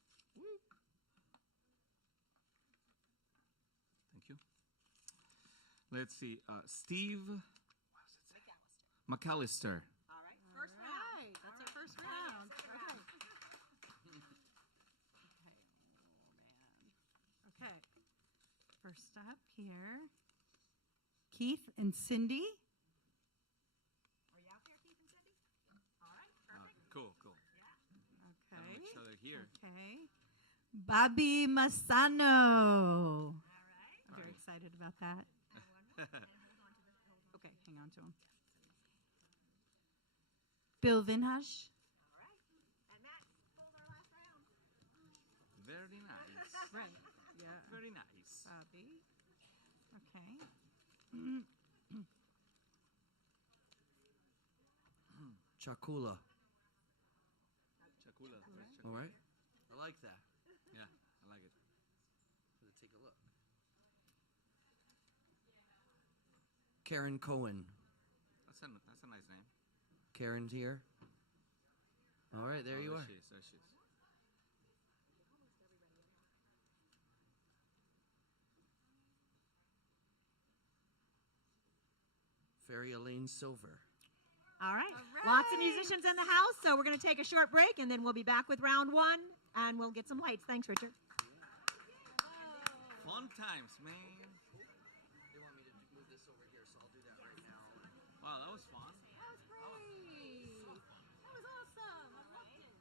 Thank you. Let's see. Steve McAllister. All right, first round. Right, that's our first round. Okay. First up here, Keith and Cindy. Are you out there, Keith and Cindy? All right, perfect. Cool. Okay. Each other here. Okay. Bobby Massano. All right. I'm very excited about that. Okay, hang on to him. Bill Vinhaj. All right. And Matt pulled our last round. Very nice. Right. Yeah. Very nice. Bobby. Okay. Chakula. Chakula. All right. I like that. Yeah, I like it. Let's take a look. Karen Cohen. That's a nice name. Karen's here. All right, there you are. There she is. Fairy Elaine Silver. All right. Lots of musicians in the house, so we're going to take a short break, and then we'll be back with round 1, and we'll get some lights. Thanks, Richard. Fun times, man. They want me to move this over here, so I'll do that right now. Wow, that was fun. That was great. That was awesome. I loved it.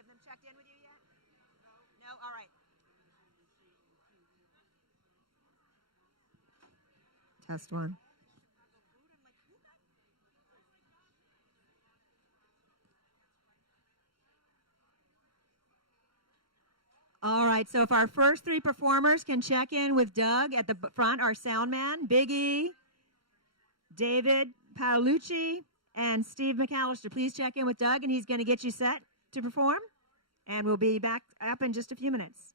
of them checked in with you yet? No? All right. Test one. All right, so if our first three performers can check in with Doug at the front, our sound man, Big E, David Paolucci, and Steve McAllister. Please check in with Doug, and he's going to get you set to perform. And we'll be back up in just a few minutes.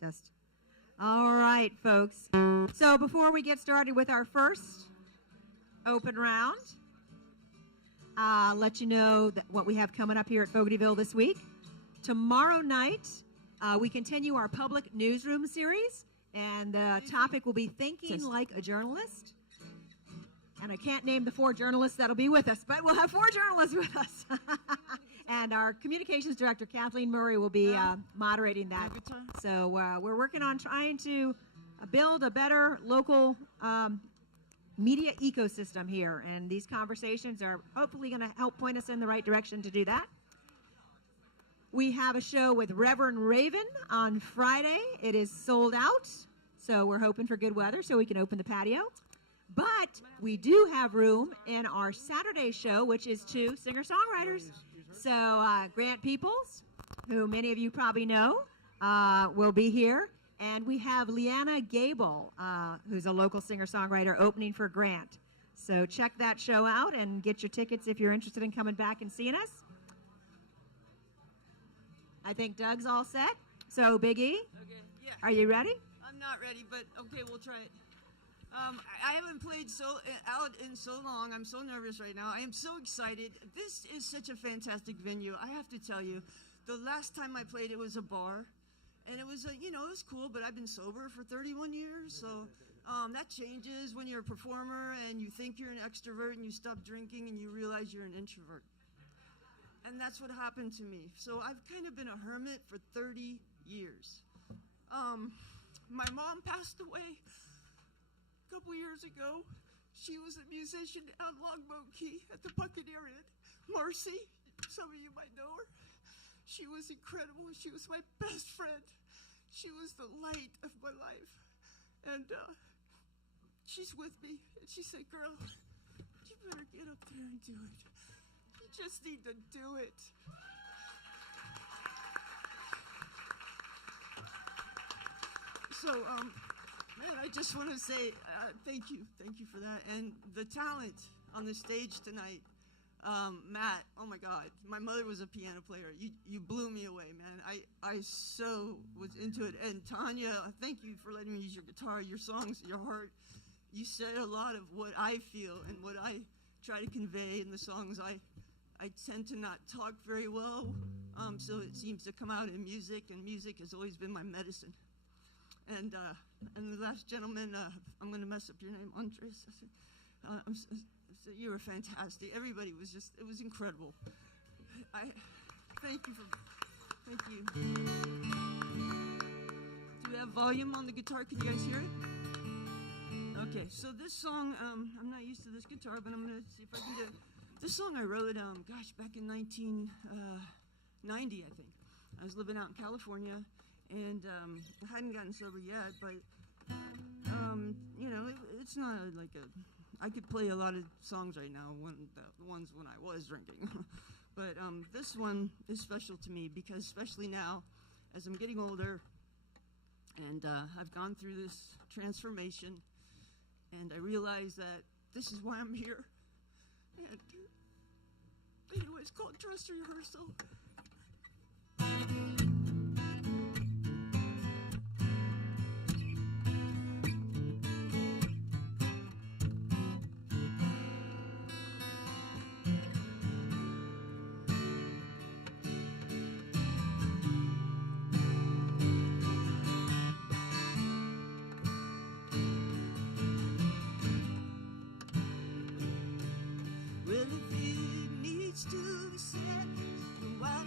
Just all right, folks. So before we get started with our first open round, let you know that what we have coming up here at Fogartyville this week. Tomorrow night, we continue our public newsroom series, and the topic will be thinking like a journalist. And I can't name the 4 journalists that'll be with us, but we'll have 4 journalists with us. And our communications director, Kathleen Murray, will be moderating that. So we're working on trying to build a better local media ecosystem here. And these conversations are hopefully going to help point us in the right direction to do that. We have a show with Reverend Raven on Friday. It is sold out, so we're hoping for good weather so we can open the patio. But we do have room in our Saturday show, which is 2 singer-songwriters. So Grant Peoples, who many of you probably know, will be here. And we have Leanna Gable, who's a local singer-songwriter, opening for Grant. So check that show out and get your tickets if you're interested in coming back and seeing us. I think Doug's all set. So, Big E, okay, yeah. Are you ready? I'm not ready, but okay, we'll try it. I haven't played out in so long. I'm so nervous right now. I am so excited. This is such a fantastic venue. I have to tell you, the last time I played, it was a bar, and it was it was cool. But I've been sober for 31 years, so that changes when you're a performer and you think you're an extrovert and you stop drinking and you realize you're an introvert. And that's what happened to me. So I've kind of been a hermit for 30 years. My mom passed away a couple years ago. She was a musician on Longboat Key at the Buccaneer Inn. Marcy, some of you might know her. She was incredible. She was my best friend. She was the light of my life. And she's with me. And she said, girl, you better get up there and do it. You just need to do it. So, man, I just want to say thank you. Thank you for that. And the talent on the stage tonight, Matt, oh my God, my mother was a piano player. You blew me away, man. I so was into it. And Tanya, thank you for letting me use your guitar, your songs, your heart. You said a lot of what I feel and what I try to convey in the songs. I tend to not talk very well, so it seems to come out in music, and music has always been my medicine. And the last gentleman, I'm going to mess up your name, Andres. You were fantastic. Everybody was it was incredible. Thank you. Do you have volume on the guitar? Can you guys hear it? Okay, so this song, I'm not used to this guitar, but I'm going to see if I can do it. This song I wrote, back in 1990, I think. I was living out in California, and I hadn't gotten sober yet, but, it's not like I could play a lot of songs right now, the ones when I was drinking. But this one is special to me because especially now, as I'm getting older, and I've gone through this transformation, and I realize that this is why I'm here. And anyway, it's called Dress Rehearsal. Well, if it needs to be said, then why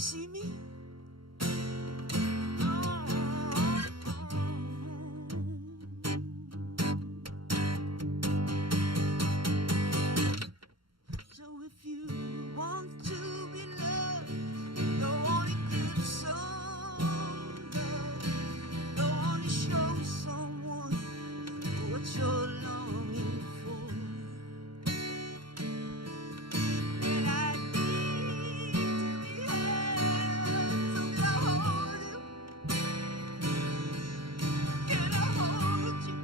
you see me? So if you want to be loved, go on and give some love. Go on and show someone what you're longing for. And I need to be held, so can I hold you? Can I hold you?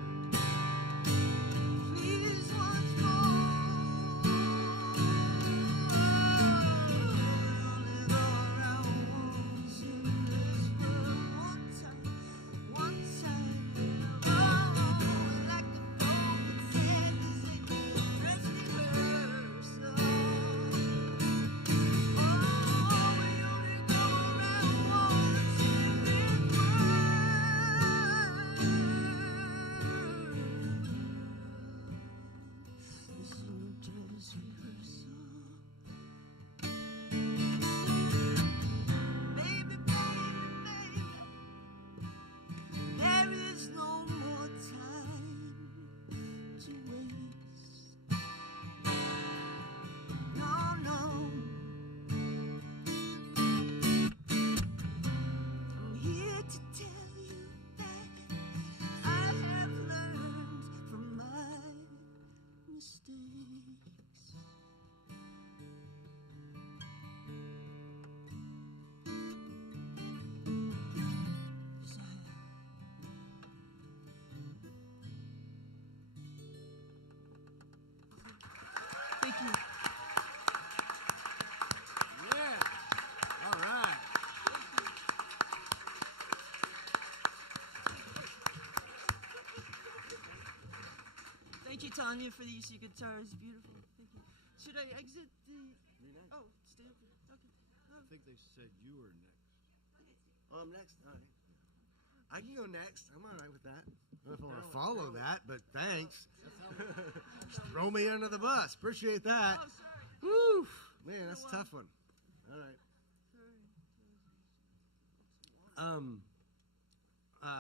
Please once more. Only go around once in this world, one time, oh, like the broken sandals in your dress rehearsal. Oh, we only go around once in this world. This is your dress rehearsal. Baby, baby, there is no more time to waste. No, no. I'm here to tell you that I have learned from my mistakes. Yes, I have. Thank you. Yeah. All right. Thank you, Tanya, for the use of your guitar. It's beautiful. Thank you. Should I exit the... Oh, stay open. Okay. I think they said you were next. Oh, I'm next? All right. I can go next. I'm all right with that. I don't know if I want to follow that, but thanks. Just throw me under the bus. Appreciate that. Oh, sorry. Woo! Man, that's a tough one. All right.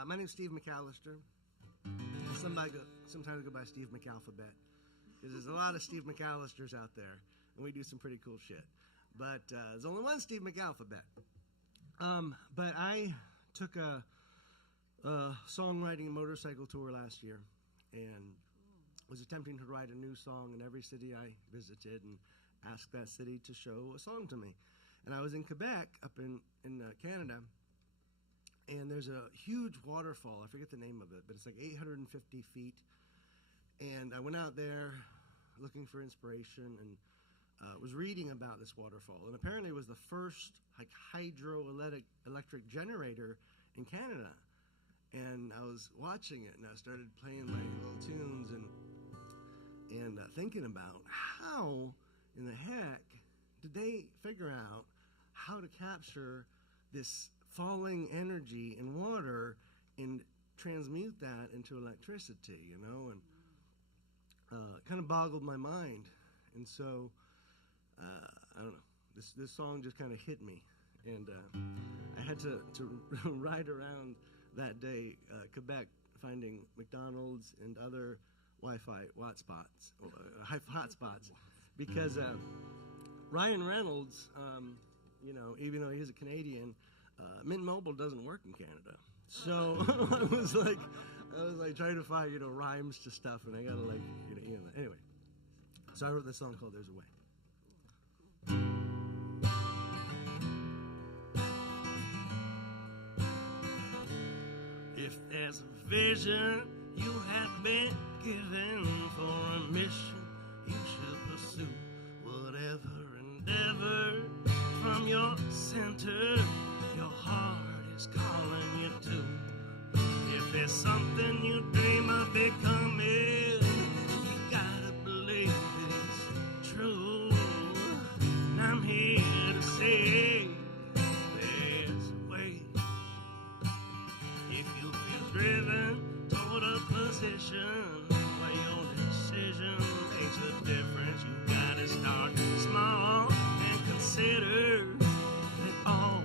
My name's Steve McAllister. Sometimes I go by Steve McAlphabet, because there's a lot of Steve McAllisters out there, and we do some pretty cool shit. But there's only one Steve McAlphabet. But I took a songwriting motorcycle tour last year, and was attempting to write a new song in every city I visited, and asked that city to show a song to me. And I was in Quebec, up in Canada, and there's a huge waterfall. I forget the name of it, but it's like 850 feet. And I went out there looking for inspiration, and was reading about this waterfall. And apparently it was the first like hydroelectric generator in Canada. And I was watching it, and I started playing my little tunes and thinking about how in the heck did they figure out how to capture this falling energy in water and transmute that into electricity, you know, and kind of boggled my mind. And so, I don't know, this song just kind of hit me, and I had to ride around that day, Quebec, finding McDonald's and other Wi-Fi hotspots, because Ryan Reynolds, you know, even though he's a Canadian, Mint Mobile doesn't work in Canada. So I was like trying to find, you know, rhymes to stuff, and I gotta like, you know, anyway. So I wrote this song called "There's a Way." If there's a vision you have been given for a mission, you should pursue whatever endeavor from your center your heart is calling you to. If there's something you dream of becoming, you gotta believe it's true. And I'm here to say there's a way. If you feel driven toward a position where your decision makes a difference, you gotta start small and consider that all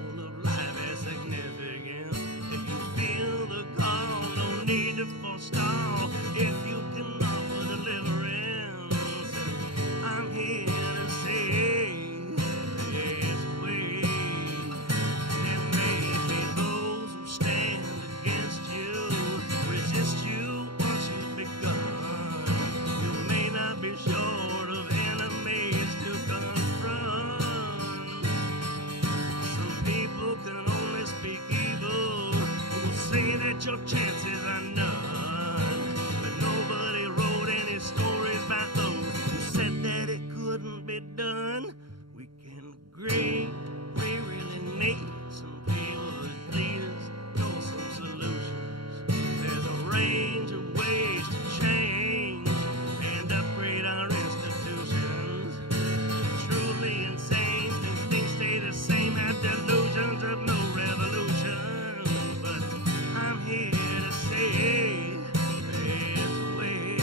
bet your chances are none. But nobody wrote any stories about those who said that it couldn't be done. We can agree we really need some people that lead us, know some solutions. There's a range of ways to change and upgrade our institutions. Truly insane, things stay the same, have delusions of no revolution. But I'm here to say there's a way.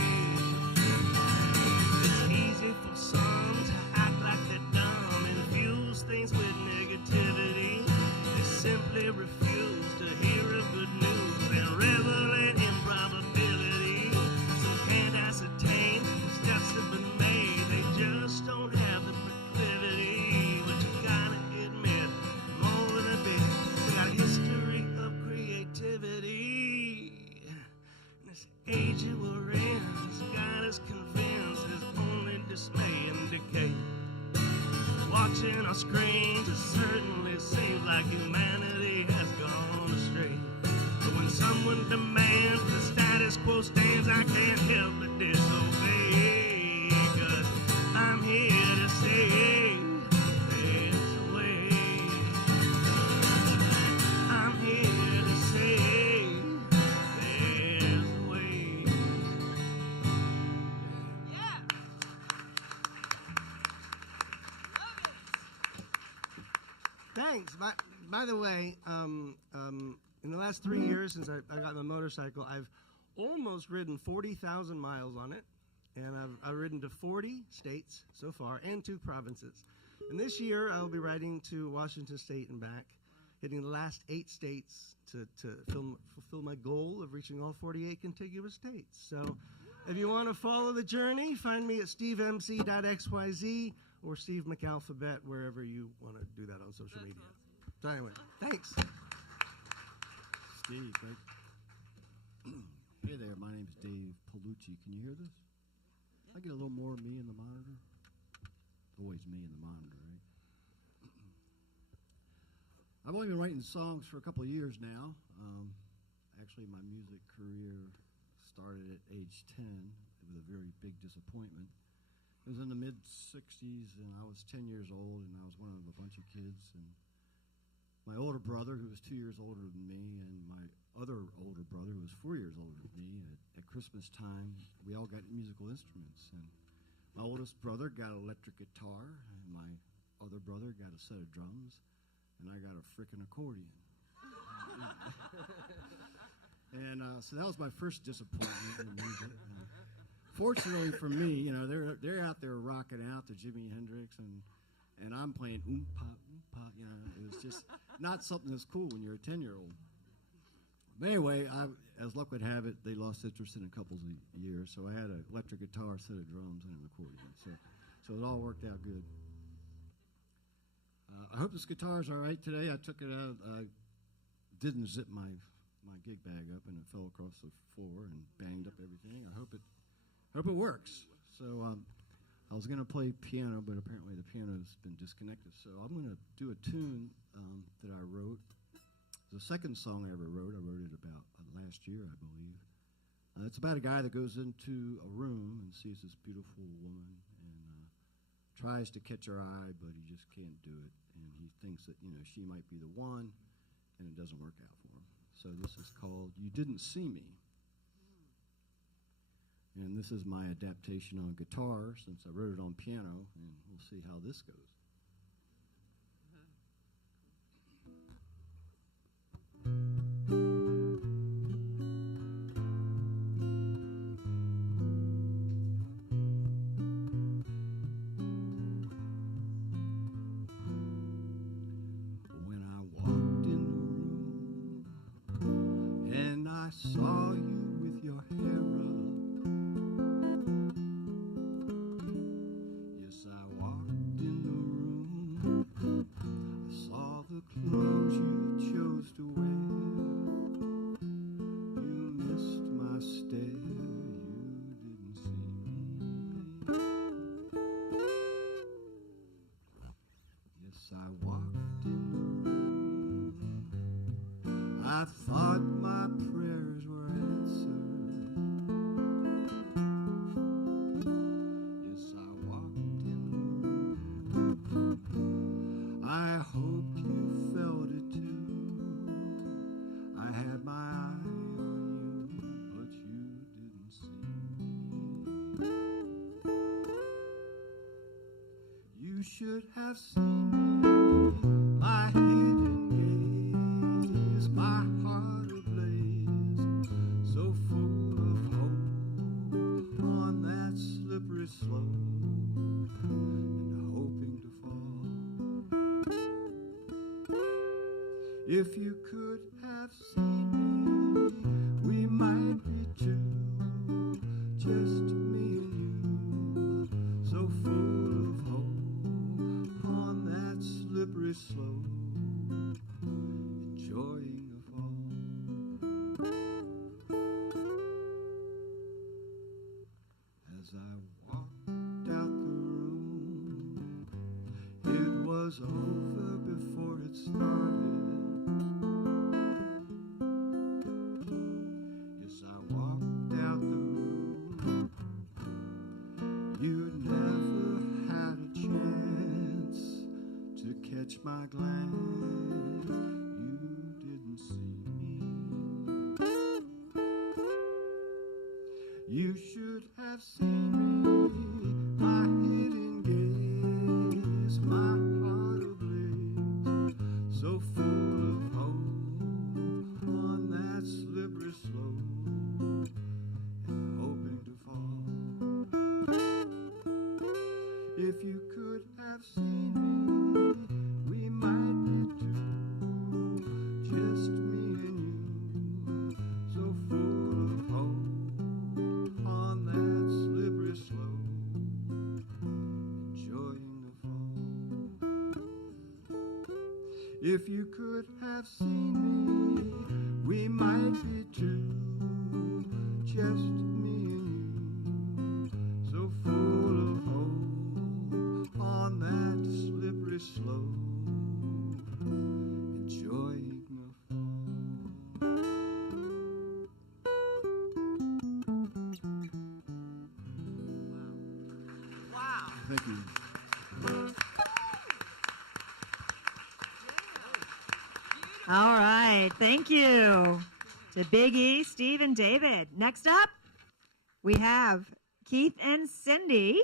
It's easy for some to act like they're dumb and fuse things with negativity. They simply refuse to hear of good news and revel in improbability. Some can't ascertain the steps have been made. They just don't have the proclivity. But you gotta admit, more than a bit, we got a history of creativity. This age that we're in has got us convinced there's only dismay and decay. Watching our screens, it certainly seems like humanity has gone astray. But when someone demands the status quo stands, I can't help but disobey. 'Cause I'm here to say there's a way. I'm here to say there's a way. Yeah. Thanks. By the way, in the last 3 years since I got my motorcycle, I've almost ridden 40,000 miles on it, and I've ridden to 40 states so far and 2 provinces. And this year I'll be riding to Washington State and back, hitting the last 8 states to fulfill my goal of reaching all 48 contiguous states. So if you want to follow the journey, find me at stevemc.xyz or Steve McAlphabet, wherever you want to do that on social media. So anyway, thanks. Steve, hey there, my name's Dave Palucci. Can you hear this? I get a little more of me in the monitor. Always me in the monitor, right? I've only been writing songs for a couple of years now. Actually, my music career started at age 10 with a very big disappointment. It was in the mid-'60s, and I was 10 years old, and I was one of a bunch of kids. And my older brother, who was 2 years older than me, and my other older brother, who was 4 years older than me, at Christmas time, we all got musical instruments. And my oldest brother got an electric guitar, and my other brother got a set of drums, and I got a frickin' accordion. And so that was my first disappointment in music. Fortunately for me, you know, they're out there rocking out to Jimi Hendrix, and I'm playing oompa, oompa, you know. It was just not something that's cool when you're a 10-year-old. But anyway, as luck would have it, they lost interest in a couple of years, so I had an electric guitar, a set of drums, and an accordion. So it all worked out good. I hope this guitar's all right today. I took it out. I didn't zip my gig bag up, and it fell across the floor and banged up everything. I hope it works. So I was going to play piano, but apparently the piano's been disconnected. So I'm going to do a tune that I wrote. The second song I ever wrote. I wrote it about last year, I believe. It's about a guy that goes into a room and sees this beautiful woman and tries to catch her eye, but he just can't do it. And he thinks that, you know, she might be the one, and it doesn't work out for him. So this is called You Didn't See Me. And this is my adaptation on guitar, since I wrote it on piano, and we'll see how this goes. When I walked in the room and I saw you with your hair up, yes, I walked in the room, I saw the clothes you chose to wear. You missed my stare, you didn't see me. Yes, I walked in the room, I thought my prayer should have seen me, my hidden gaze, my heart ablaze, so full of hope on that slippery slope, and hoping to fall. If you could have seen me, we might be two, just me and you, so full of hope on that slippery slope, enjoying the fall. As I walked out the room, it was over before it started. As I walked out the room, you never had a chance to catch my glance. You didn't see me. You should have seen me, my hidden gaze, my heart ablaze, so full of hope on that slippery slope, and hoping to fall. If you could have seen me, we might be two, just me and you, so full of hope on that slippery slope, enjoying the fall. If you could have seen me, we might be two, just me and you, so full of hope on that slippery slope, enjoying the fall. Wow. Thank you. All right, thank you to Big E, Steve, and David. Next up, we have Keith and Cindy,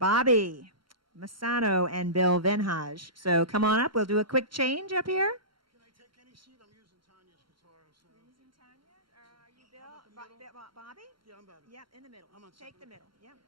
Bobby Masano, and Bill Venhage. So come on up. We'll do a quick change up here. Can I take any seat? I'm using Tanya's guitar. So. Using Tanya? Are you Bill? Bobby? Yeah, I'm Bobby. Yep, in the middle. I'm on Take the middle. Yep.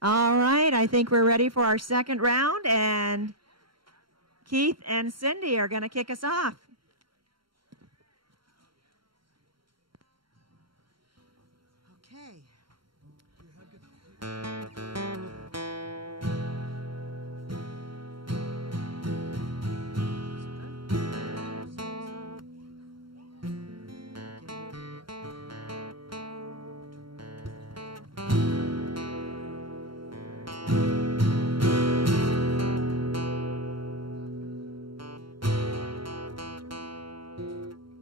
All right, I think we're ready for our second round, and Keith and Cindy are going to kick us off. Okay.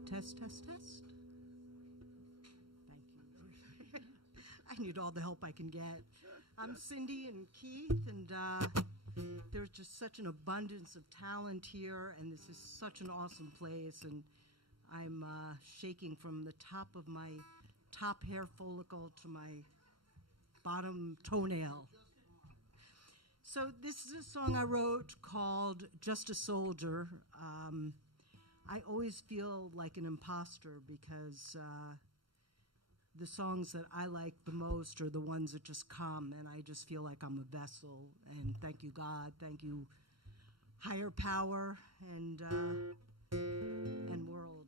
Test, test, test. Thank you. I need all the help I can get. I'm Cindy and Keith, and there's just such an abundance of talent here, and this is such an awesome place, and I'm shaking from the top of my top hair follicle to my bottom toenail. So this is a song I wrote called Just a Soldier. I always feel like an imposter because the songs that I like the most are the ones that just come, and I just feel like I'm a vessel. And thank you, God. Thank you, higher power and world.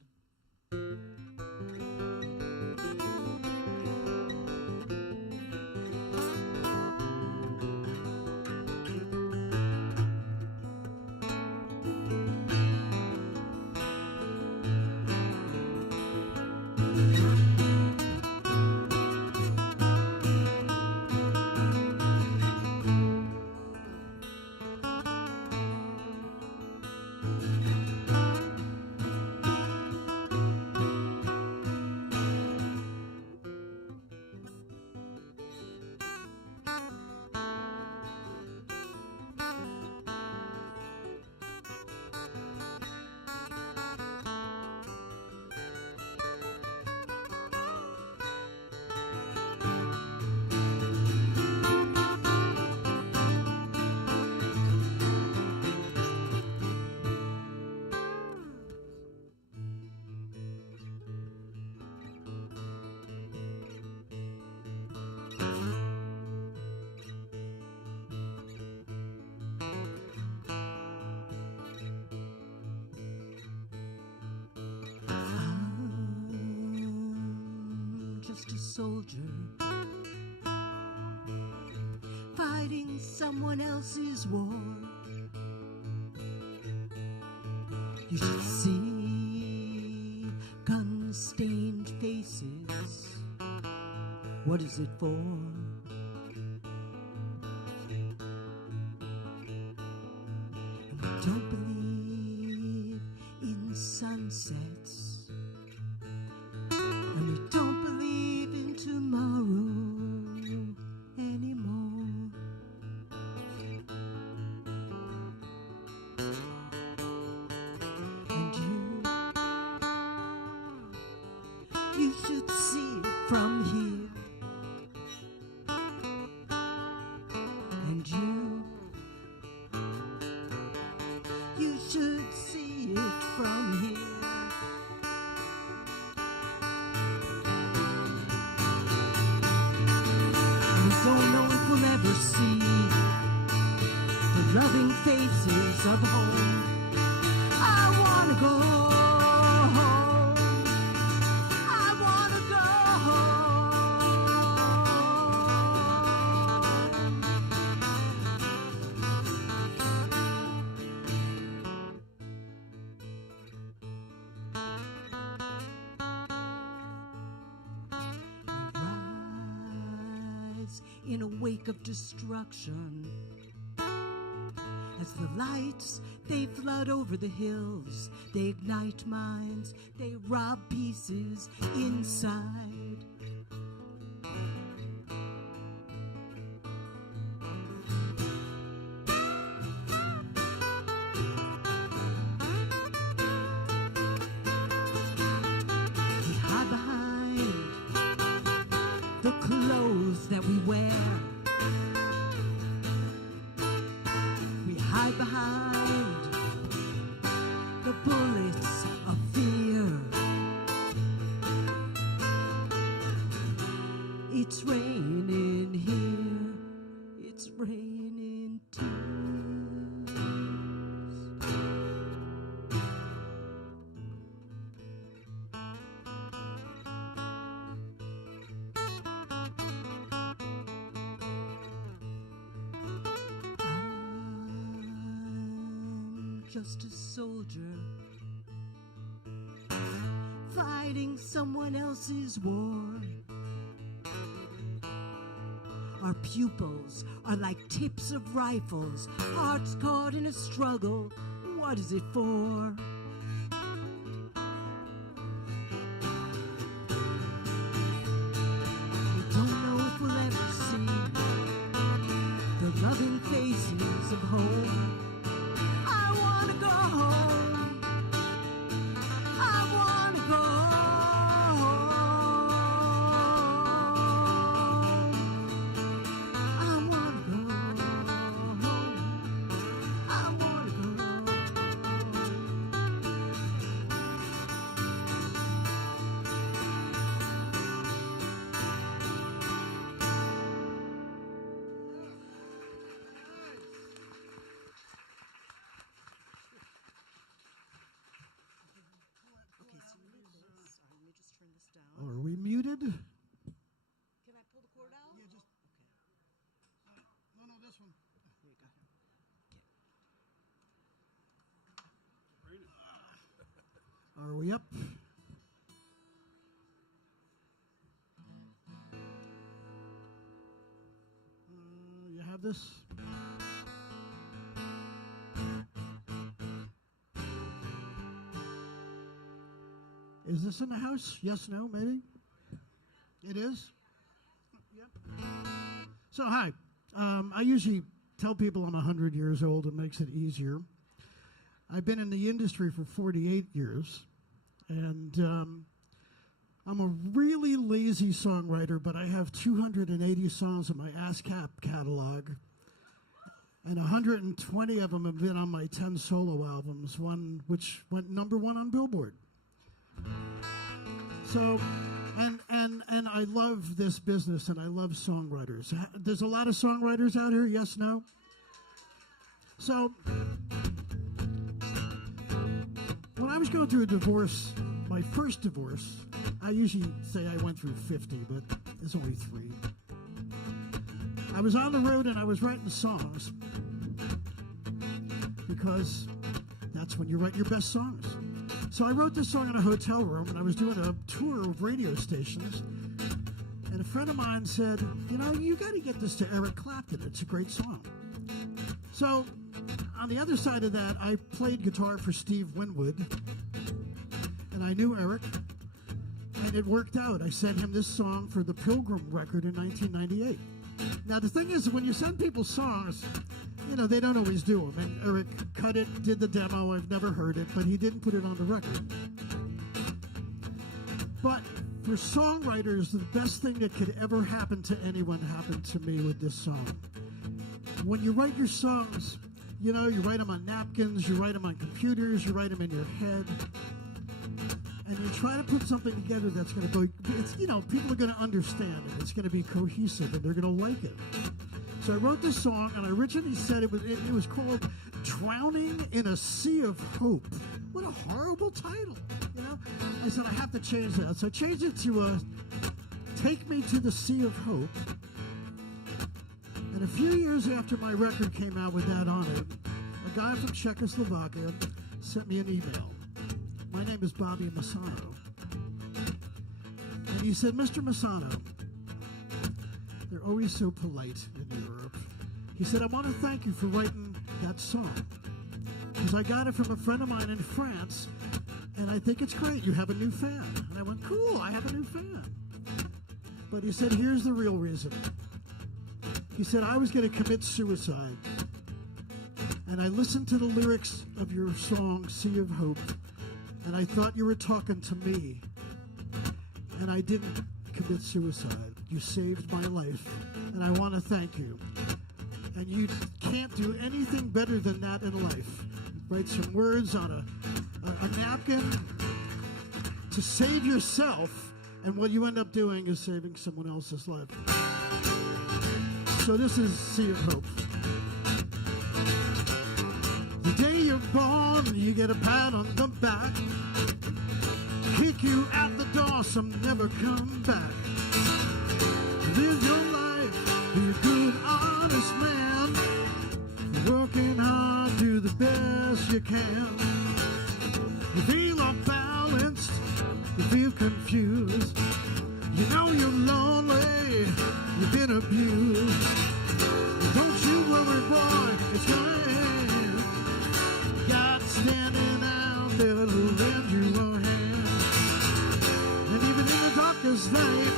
Just a soldier fighting someone else's war. You should see gun-stained faces. What is it for? And we don't believe in sunsets, and we don't believe in tomorrow anymore. And you should see it from here. And you should see it from here. Don't know if we'll ever see the loving faces of home. I wanna go home. I wanna go in a wake of destruction. As the lights, they flood over the hills, they ignite minds, they rob pieces inside. We hide behind the clothes that we wear. We hide behind the bullets of fear. It's raining here just a soldier fighting someone else's war. Our pupils are like tips of rifles, hearts caught in a struggle. What is it for? We don't know if we'll ever see the loving faces of home. I wanna go home. I wanna go home. I wanna go home. I wanna go home. Okay, so let me just turn this down. Are we muted? Can I pull the cord out? Yeah, just. No, this one. Here you go. Are we up? You have this? Is this in the house? Yes, no, maybe? It is? Yep. So, hi. I usually tell people I'm 100 years old. It makes it easier. I've been in the industry for 48 years, and I'm a really lazy songwriter, but I have 280 songs in my ASCAP catalog, and 120 of them have been on my 10 solo albums, one which went #1 on Billboard. So, and I love this business, and I love songwriters. There's a lot of songwriters out here, yes, no? So, when I was going through a divorce, my first divorce, I usually say I went through 50, but it's only 3. I was on the road and I was writing songs because that's when you write your best songs. So I wrote this song in a hotel room, and I was doing a tour of radio stations, and a friend of mine said, you know, you got to get this to Eric Clapton. It's a great song. So on the other side of that, I played guitar for Steve Winwood, and I knew Eric, and it worked out. I sent him this song for the Pilgrim record in 1998. Now, the thing is, when you send people songs, you know, they don't always do them. And Eric cut it, did the demo. I've never heard it, but he didn't put it on the record. But for songwriters, the best thing that could ever happen to anyone happened to me with this song. When you write your songs, you know, you write them on napkins, you write them on computers, you write them in your head, and you try to put something together that's going to go, it's, you know, people are going to understand it. It's going to be cohesive, and they're going to like it. So I wrote this song, and I originally said it was called Drowning in a Sea of Hope. What a horrible title, you know? I said, I have to change that. So I changed it to Take Me to the Sea of Hope. And a few years after my record came out with that on it, a guy from Czechoslovakia sent me an email. My name is Bobby Massano. And he said, Mr. Massano, they're always so polite in Europe. He said, I want to thank you for writing that song, because I got it from a friend of mine in France, and I think it's great. You have a new fan. And I went, cool, I have a new fan. But he said, here's the real reason. He said, I was going to commit suicide, and I listened to the lyrics of your song, Sea of Hope, and I thought you were talking to me, and I didn't commit suicide. You saved my life, and I want to thank you. And you can't do anything better than that in life. Write some words on a napkin to save yourself, and what you end up doing is saving someone else's life. So this is Sea of Hope. The day you're born, you get a pat on the back, kick you out the door, some never come back. Live your life, be a good, honest man, working hard, do do the best you can. You feel unbalanced, you feel confused. You know you're lonely, you've been abused. Don't you worry, boy, it's gonna end. God standing out there to lend you a hand. And even in the darkest night,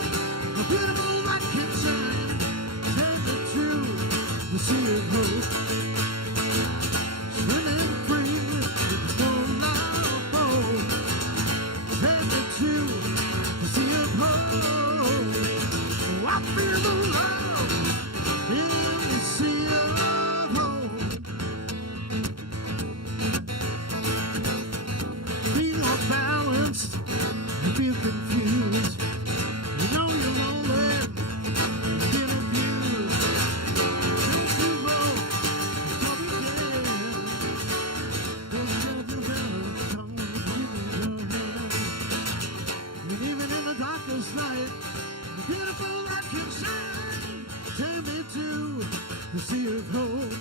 a beautiful light can shine. Take it to the sea of hope. Swimming free with no love boat. Take it to the sea of hope. Oh, I feel the love in the sea of hope. Feel unbalanced, you feel confused. You know you're lonely, you've been abused. Since you wrote, it's all you did. There's nothing better, tongue in your hand. And even in the darkest night, the beautiful light can shine. Take me to the sea of hope.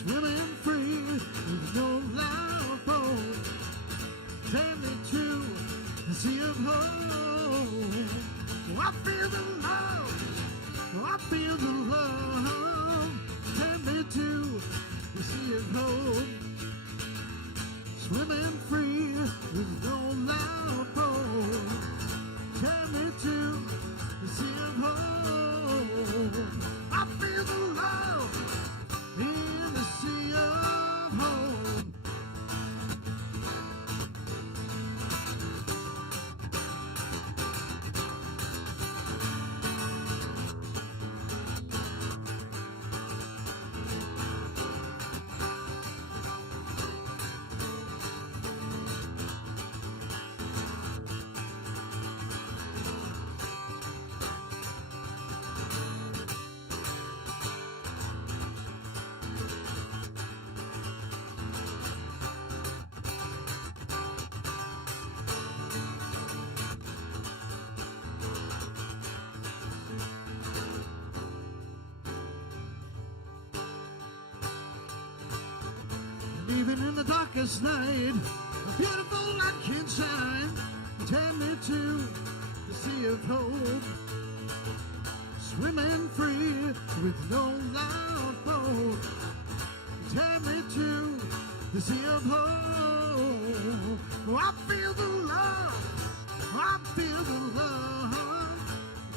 Swimming free with no loud boat. Take me to the sea of hope. Oh, I feel the love. Oh, I feel the love. Take me to the sea of hope. Swimming free with no loud boat. Take me to the sea of hope. I feel the love in the sea of hope. Even in the darkest night, a beautiful light can shine. Take me to the sea of hope. Swimming free with no loud boat. Take me to the sea of hope. Oh, I feel the love. I feel the love.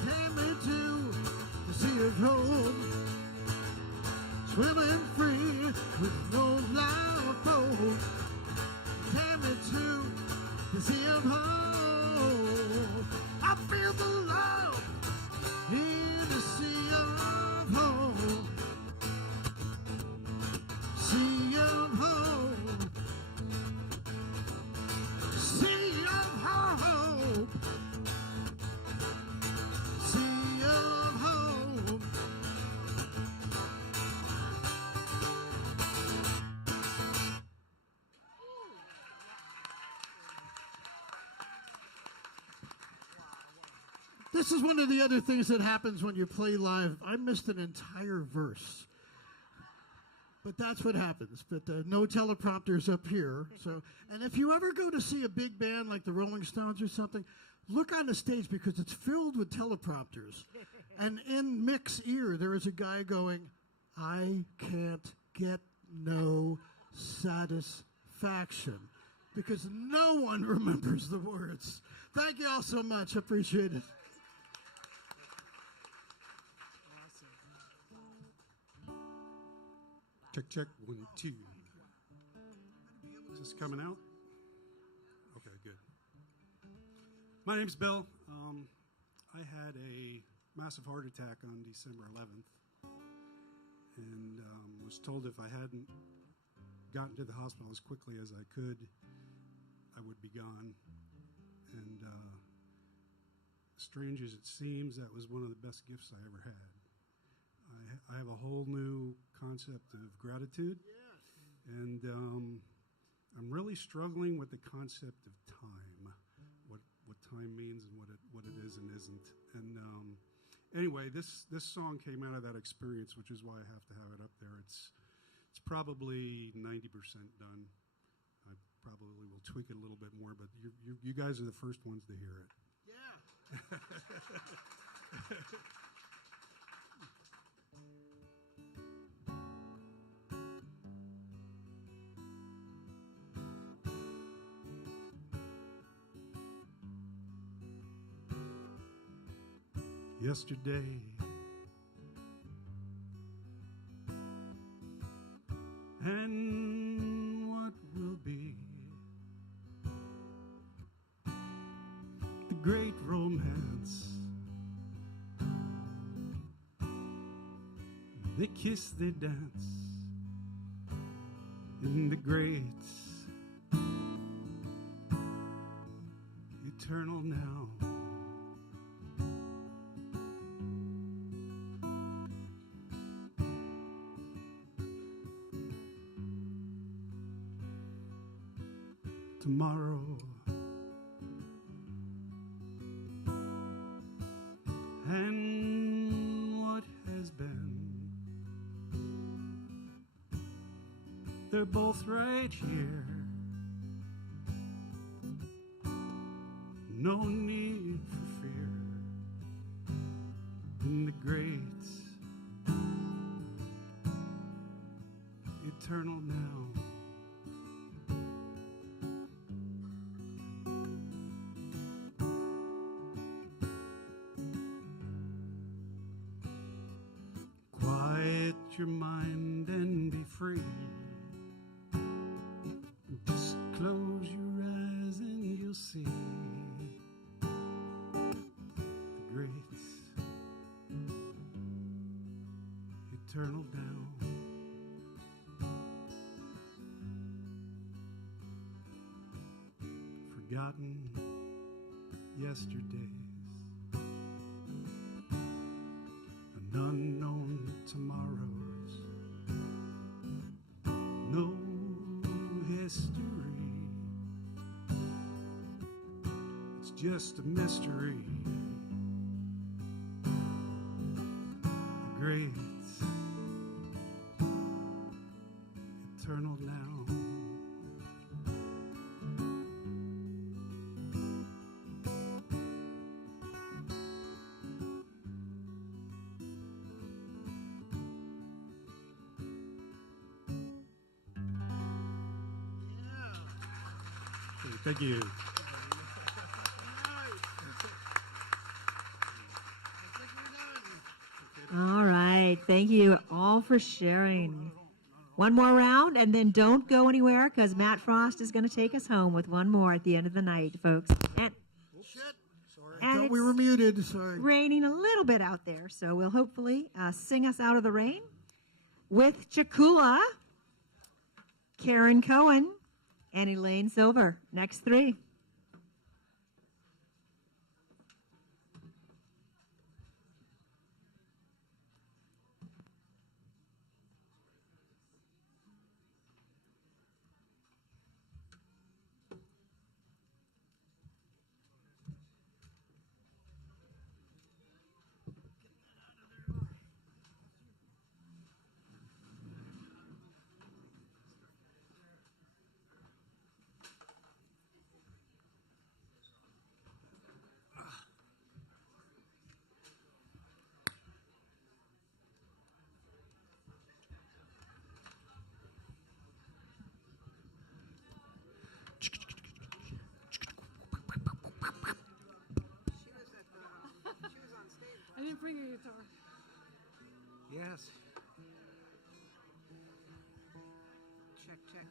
Take me to the sea of hope. Swimming free with no loud boat. Take me to the sea of hope. I feel the love in the sea of hope. Sea of hope. Sea of hope. Sea of hope. This is one of the other things that happens when you play live. I missed an entire verse. But that's what happens. But no teleprompters up here. So, and if you ever go to see a big band like the Rolling Stones or something, look on the stage because it's filled with teleprompters. And in Mick's ear, there is a guy going, I can't get no satisfaction. Because no one remembers the words. Thank you all so much. Appreciate it. Check, check, 1, 2. Is this coming out? Okay, good. My name's Bill. I had a massive heart attack on December 11th and was told if I hadn't gotten to the hospital as quickly as I could, I would be gone. And strange as it seems, that was one of the best gifts I ever had. I have a whole new concept of gratitude, and I'm really struggling with the concept of time, what time means and what it is and isn't. And anyway, this song came out of that experience, which is why I have to have it up there. It's It's probably 90% done. I probably will tweak it a little bit more, but you guys are the first ones to hear it. Yeah. Yesterday, and what will be the great romance. They kiss, they dance in the great eternal now. Tomorrow, and what has been, they're both right here. No need for fear in the great eternal now. Quiet your mind and be free. Just close your eyes and you'll see the great eternal down. Forgotten yesterdays, and unknown tomorrows, no history, it's just a mystery. The great eternal now. Thank you. All right. Thank you all for sharing. One more round, and then don't go anywhere because Matt Frost is going to take us home with one more at the end of the night, folks. And Thought we were muted. Sorry. raining a little bit out there, so we'll hopefully sing us out of the rain with Chakula, Karen Cohen, and Elaine Silver. Next three. I didn't bring a guitar. Yes. Check, check.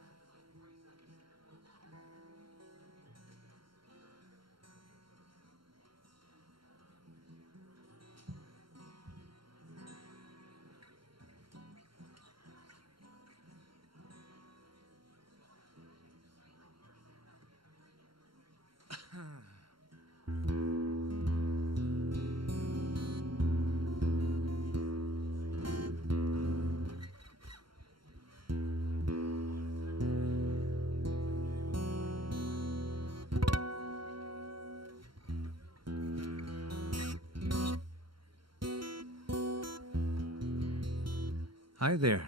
Hi there.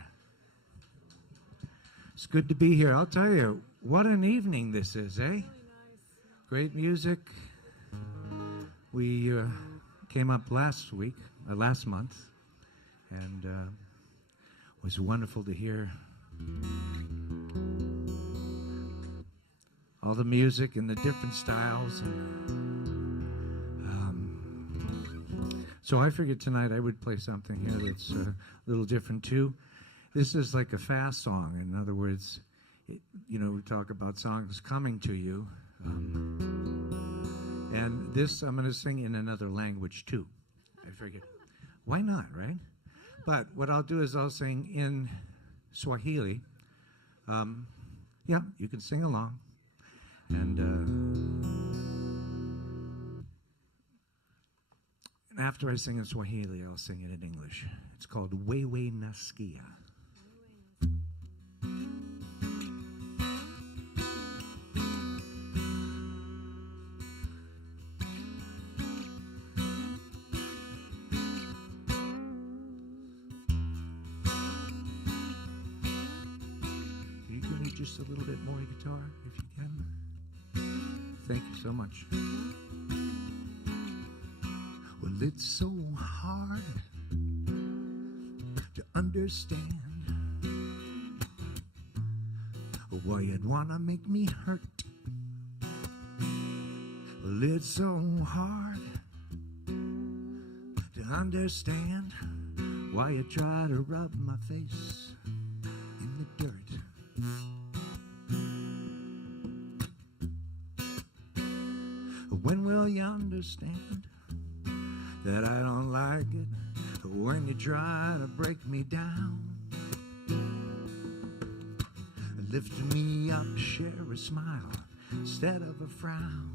good to be here. I'll tell you, what an evening this is, eh? Really nice. Great music. We came up last month, and it was wonderful to hear all the music and the different styles. So I figured tonight I would play something here that's a little different too. This is like a fast song. In other words, we talk about songs coming to you. And this I'm going to sing in another language too. I figured, why not, right? But what I'll do is I'll sing in Swahili. Yeah, you can sing along. And after I sing in Swahili, I'll sing it in English. It's called Wewe Nasikia. You can need just a little bit more guitar if you can. Thank you so much. Well, it's so hard to understand why you'd want to make me hurt. Well, it's so hard to understand why you try to rub my face in the dirt. When will you understand that I don't like it when you try to break me down? Lift me up, share a smile instead of a frown.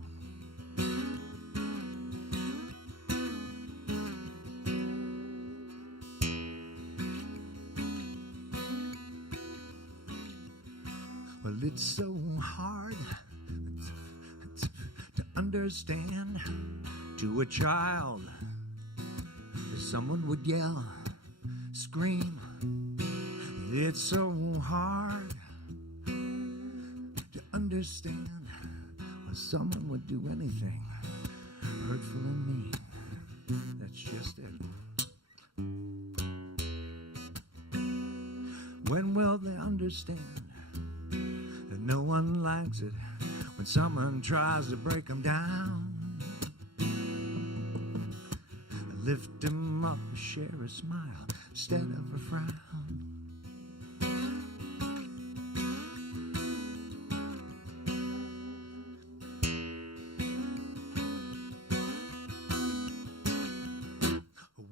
Well, it's so hard to understand to a child. Someone would yell, scream. It's so hard to understand why someone would do anything hurtful and mean. That's just it. When will they understand that no one likes it when someone tries to break them down? Lift them up, share a smile instead of a frown.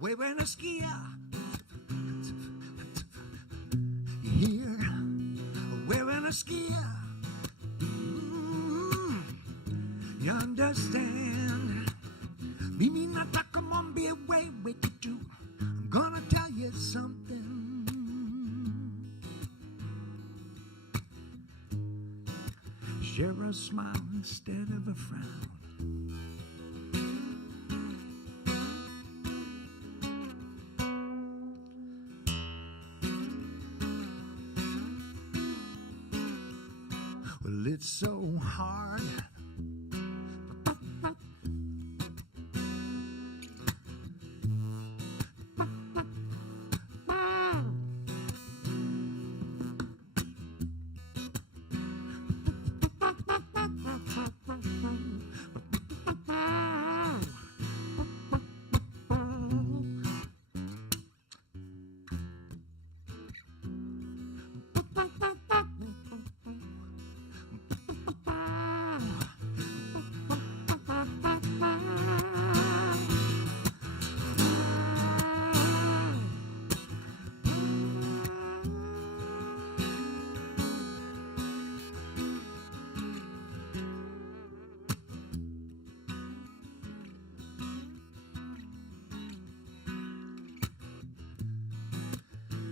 Wewe nasikia, you hear? Wewe nasikia, you understand? Mimi nataka mwambie wewe kitu. I'm gonna tell you something. Share a smile instead of a frown. Well, it's so hard.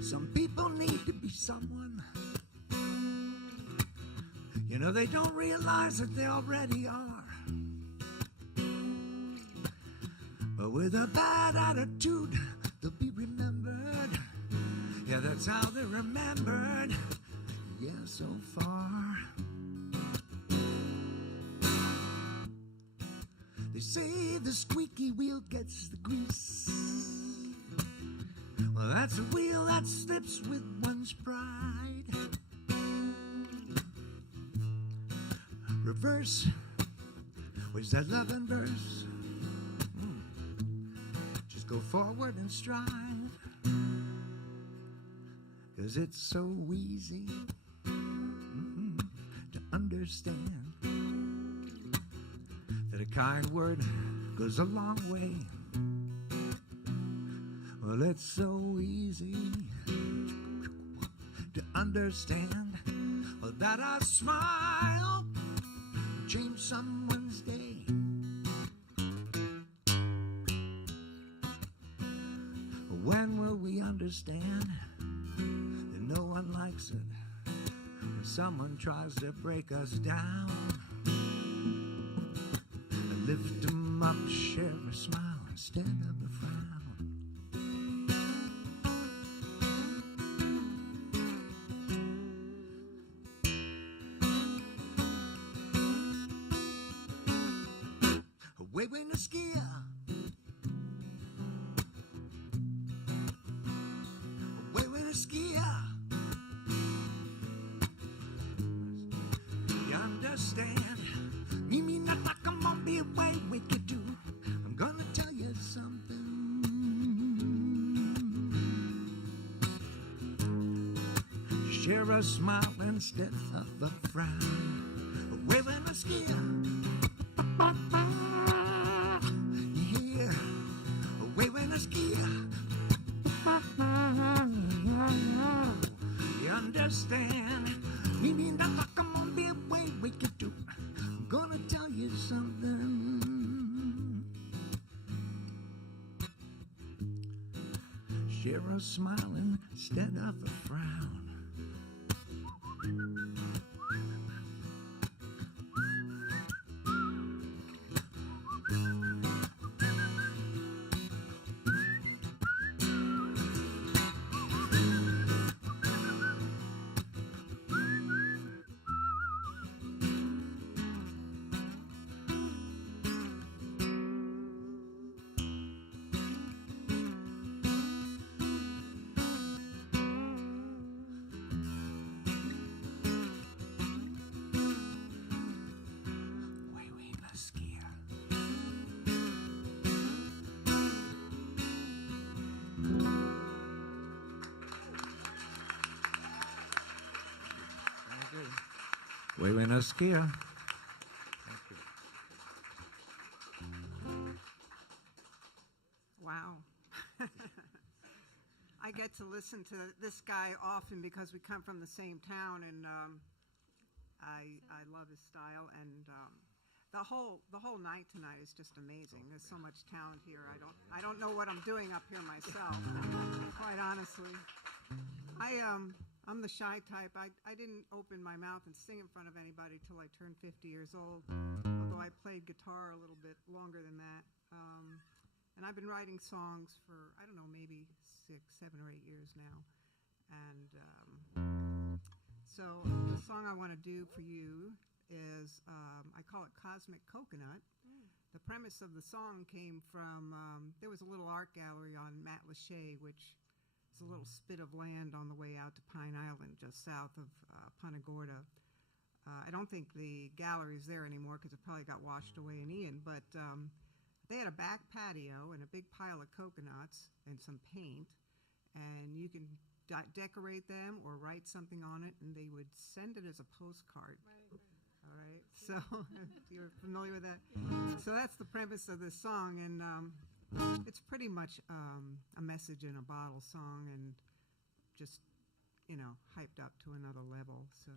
Some people need to be someone. You know, they don't realize that they already are. But with a bad attitude, they'll be remembered. Yeah, that's how they're remembered. yeah, so far. They say the squeaky wheel gets the grease. Well, that's a wheel that slips with one's pride. Reverse, where's that love and verse? Just go forward and strive, 'cause it's so easy to understand that a kind word goes a long way. Well, it's so easy to understand that a smile can change someone's day. When will we understand that no one likes it when someone tries to break us down? Lift them up, share a smile instead of a frown. Away when a skier, away when a skier. You understand? Me not like I'm on the way we could do. I'm gonna tell you something. Share a smile instead of a frown. Away when a skier. Yeah, away when a skier. You understand? Me not like I'm on the way we could do. I'm gonna tell you something. Share a smile instead of a frown. Way when a skier. Wow. I get to listen to this guy often because we come from the same town, and I love his style, and the whole night tonight is just amazing. There's so much talent here. I don't know what I'm doing up here myself, quite honestly. I'm the shy type. I didn't open my mouth and sing in front of anybody till I turned 50 years old, although I played guitar a little bit longer than that. And I've been writing songs for, I don't know, maybe 6, 7, or 8 years now. And so the song I want to do for you is, I call it Cosmic Coconut. The premise of the song came from, there was a little art gallery on Matlacha, which is a little spit of land on the way out to Pine Island, just south of Punta Gorda. I don't think the gallery's there anymore because it probably got washed away in Ian, but they had a back patio and a big pile of coconuts and some paint, and you can decorate them or write something on it, and they would send it as a postcard. Right. All right, so you're familiar with that? So that's the premise of this song, and it's pretty much a message in a bottle song, and just, hyped up to another level. So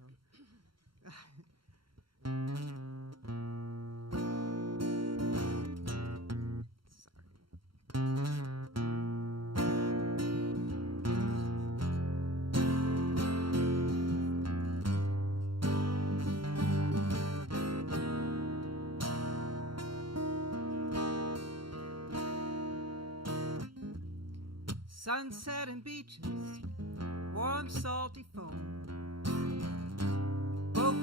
sunset and beaches, warm salty foam,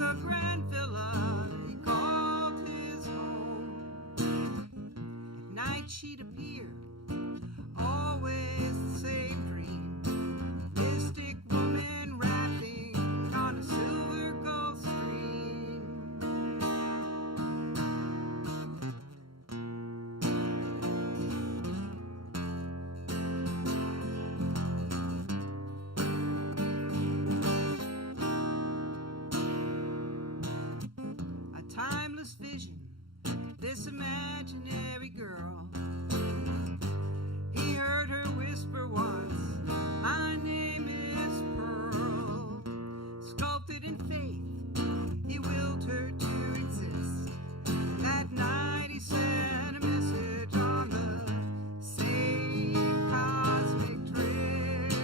a grand villa he called his home. At night she'd appear, always the same dream. Mystic woman rapping on a silver Gulf Stream. A timeless vision, this imaginary girl. He heard her whisper once, my name is Pearl. Sculpted in faith, he willed her to exist. That night he sent a message on the same cosmic drift.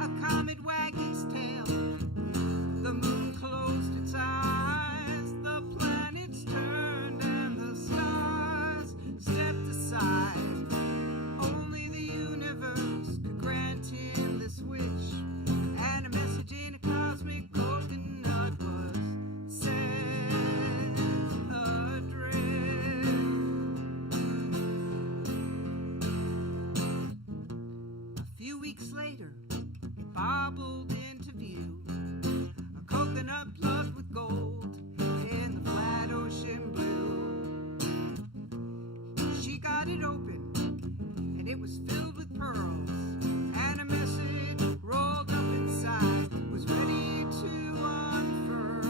A comet wagged its tail, the moon closed its eyes, the planets turned and the stars stepped aside. Only the universe could grant him this wish, and a message in a cosmic coconut was set adrift. A few weeks later, it bobbled into view, a coconut plugged with gold in the flat ocean blue. She got it open, and it was filled with pearls, and a message rolled up inside was ready to unfurl.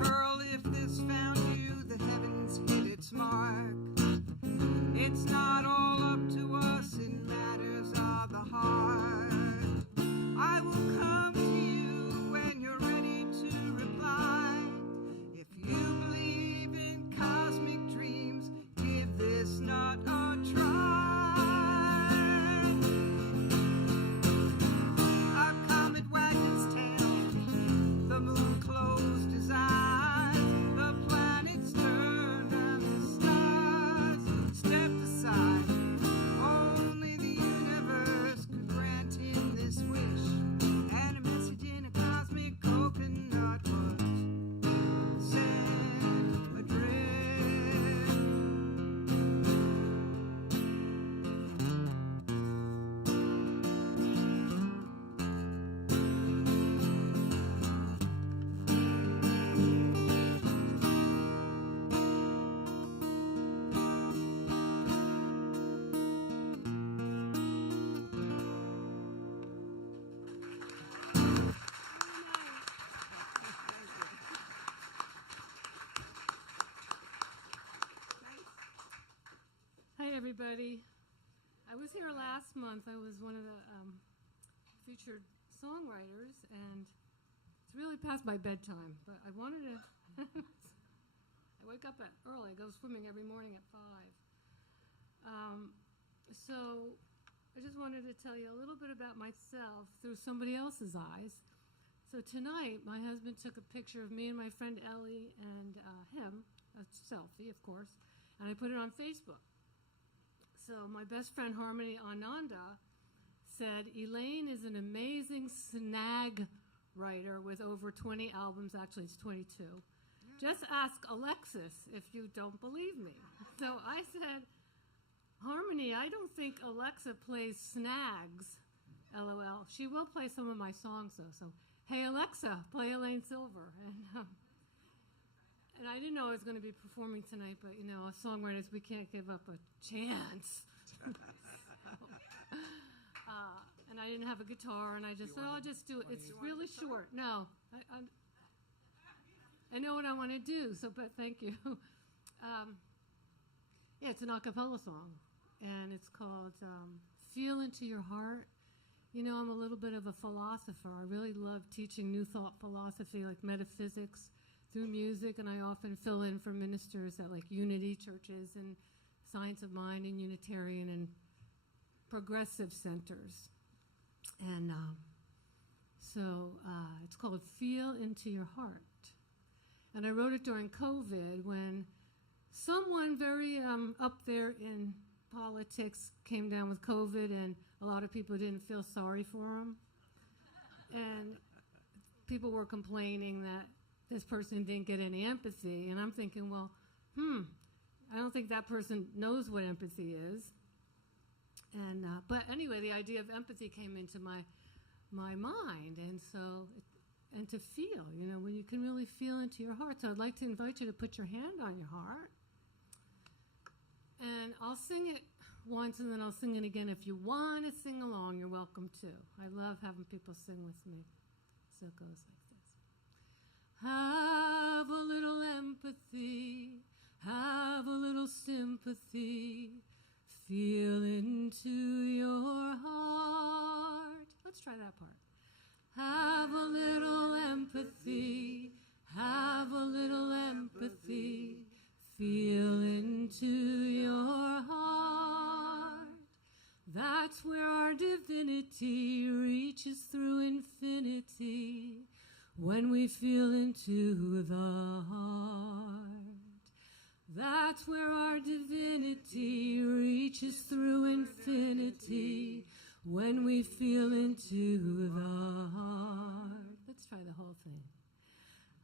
Pearl, if this found you, the heavens hit its mark. It's not all up to us in matters of the heart. I will come to you when you're ready to reply. If you believe in cosmic dreams, give this not a try. A comet wagged its tail, the moon closed his eyes, the planets turned and the stars stepped aside. Only the universe could grant him this wish, and a message in a cosmic coconut was set adrift. Hi, everybody. I was here last month. I was one of the featured songwriters, and it's really past my bedtime, but I wanted to. I wake up early. I go swimming every morning at 5. So I just wanted to tell you a little bit about myself through somebody else's eyes. So tonight, my husband took a picture of me and my friend Ellie and him, a selfie, of course, and I put it on Facebook. So my best friend Harmony Ananda said, Elaine is an amazing snag writer with over 20 albums. Actually, it's 22. Just ask Alexis if you don't believe me. So I said, Harmony, I don't think Alexa plays snags, LOL. She will play some of my songs, though. So, hey, Alexa, play Elaine Silver. And I didn't know I was going to be performing tonight, but, you know, as songwriters, we can't give up a chance. And I didn't have a guitar, and I just said, I'll just do it. It's really short. No. I know what I want to do, so, but thank you. Yeah, it's an a cappella song, and it's called Feel Into Your Heart. You know, I'm a little bit of a philosopher. I really love teaching New Thought philosophy, like metaphysics, through music, and I often fill in for ministers at like Unity churches and Science of Mind and Unitarian and progressive centers. And so it's called Feel Into Your Heart. And I wrote it during COVID when someone very up there in politics came down with COVID, and a lot of people didn't feel sorry for him. And people were complaining that this person didn't get any empathy. And I'm thinking, well, I don't think that person knows what empathy is. And but anyway, the idea of empathy came into my mind, and so and to feel, when you can really feel into your heart. So I'd like to invite you to put your hand on your heart, and I'll sing it once, and then I'll sing it again. If you want to sing along, you're welcome to. I love having people sing with me. So it goes like this. Have a little empathy, have a little sympathy, feel into your heart. Let's try that part. Have a little empathy, have a little empathy, feel into your heart. That's where our divinity reaches through infinity, when we feel into the heart. That's where our divinity reaches through infinity, when we feel into the heart. Let's try the whole thing.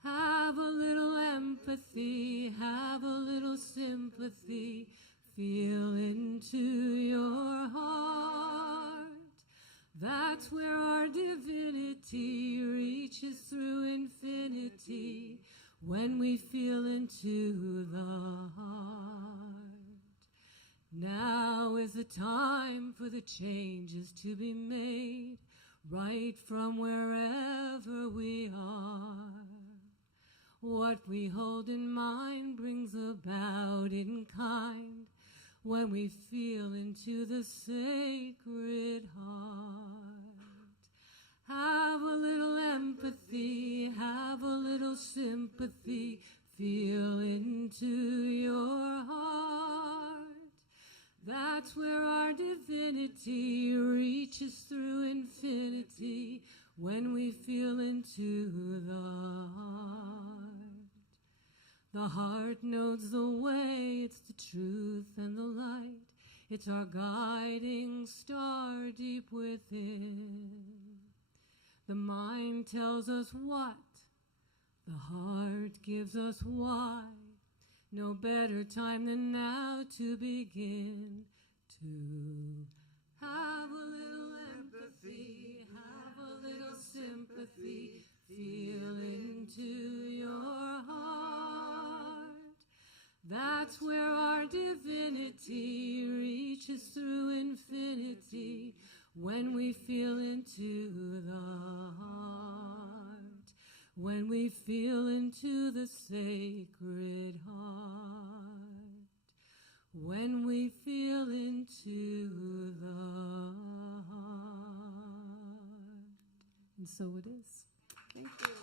Have a little empathy, have a little sympathy, feel into your heart. That's where our divinity reaches through infinity, when we feel into the heart. Now is the time for the changes to be made, right from wherever we are. What we hold in mind brings about in kind, when we feel into the sacred heart. Have a little empathy, have a little sympathy, feel into your heart. That's where our divinity reaches through infinity, when we feel into the heart. The heart knows the way, it's the truth and the light. It's our guiding star deep within. The mind tells us what, the heart gives us why. No better time than now to begin to have a little empathy, have a little sympathy, feel into your heart. That's where our divinity reaches through infinity, when we feel into the heart. When we feel into the sacred heart, when we feel into the heart. And so it is. Thank you.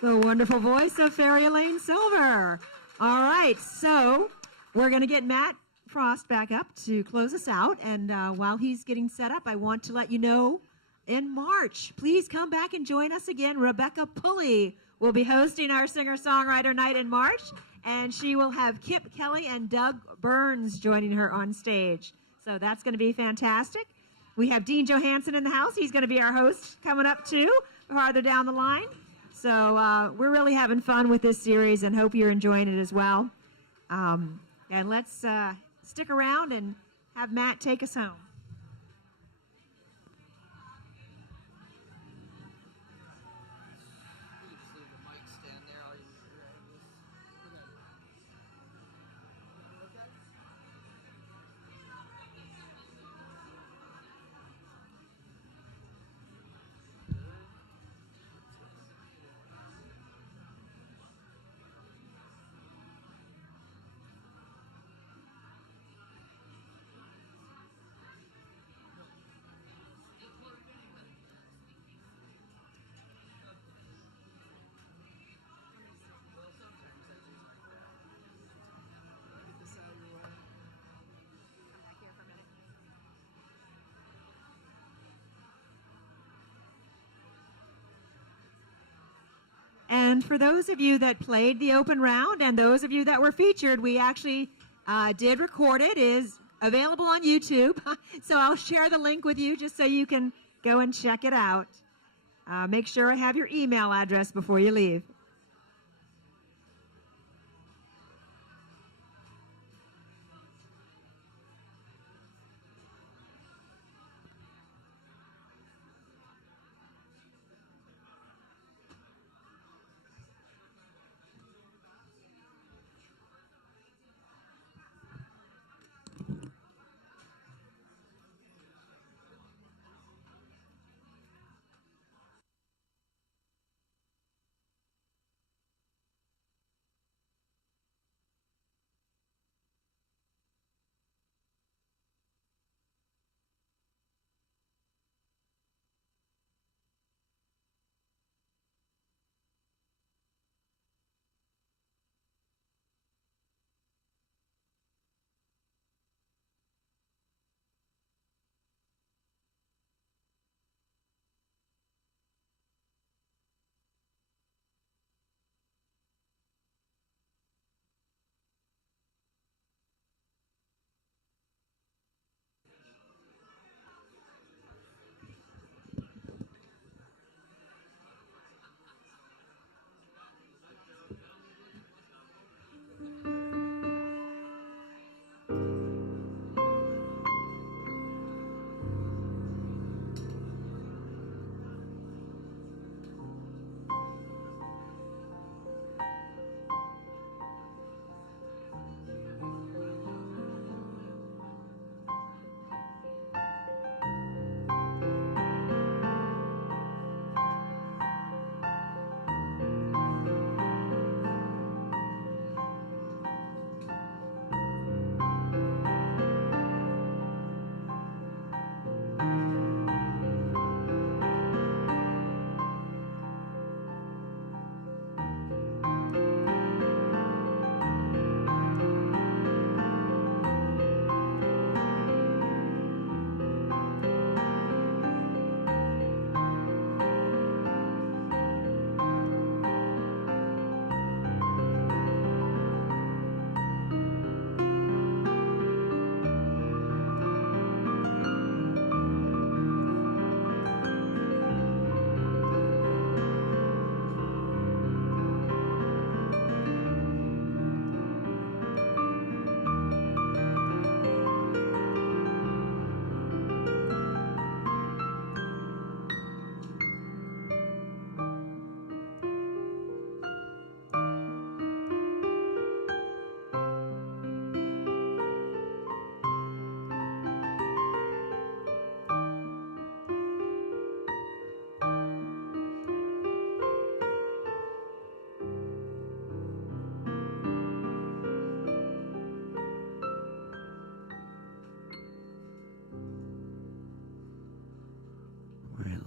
The wonderful voice of Fairy Elaine Silver. All right, so we're going to get Matt Frost back up to close us out. And while he's getting set up, I want to let you know, in March, please come back and join us again. Rebecca Pulley will be hosting our singer-songwriter night in March, and she will have Kip Kelly and Doug Burns joining her on stage. So that's going to be fantastic. We have Dean Johansson in the house. He's going to be our host coming up, too, farther down the line. So we're really having fun with this series and hope you're enjoying it as well. And let's stick around and have Matt take us home. And for those of you that played the open round and those of you that were featured, we actually did record it. It is available on YouTube. So I'll share the link with you just so you can go and check it out. Make sure I have your email address before you leave.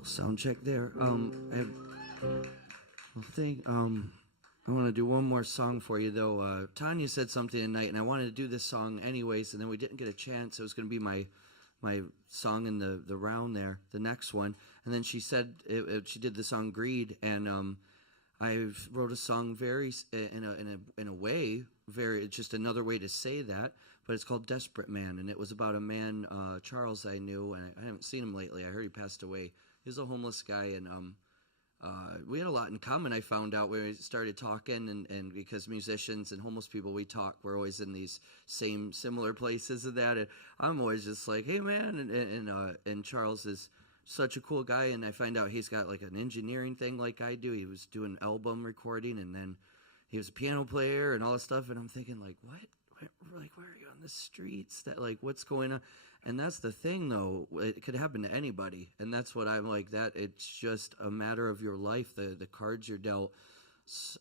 Sound check there. I want to do one more song for you, though. Tanya said something tonight, and I wanted to do this song anyways, and then we didn't get a chance. It was going to be my song in the round there, the next one. And then she said she did the song "Greed," and I wrote a song very in a way, very just another way to say that. But it's called "Desperate Man," and it was about a man, Charles, I knew, and I haven't seen him lately. I heard he passed away. He was a homeless guy, and we had a lot in common, I found out, when we started talking, and because musicians and homeless people, we talk, we're always in these similar places and that, and I'm always just like, hey, man, and Charles is such a cool guy, and I find out he's got, like, an engineering thing like I do. He was doing album recording, and then he was a piano player and all this stuff, and I'm thinking, like, what? Like, where are you on the streets? That, like, what's going on? And that's the thing, though. It could happen to anybody, and that's what I'm like. That it's just a matter of your life. The cards you're dealt.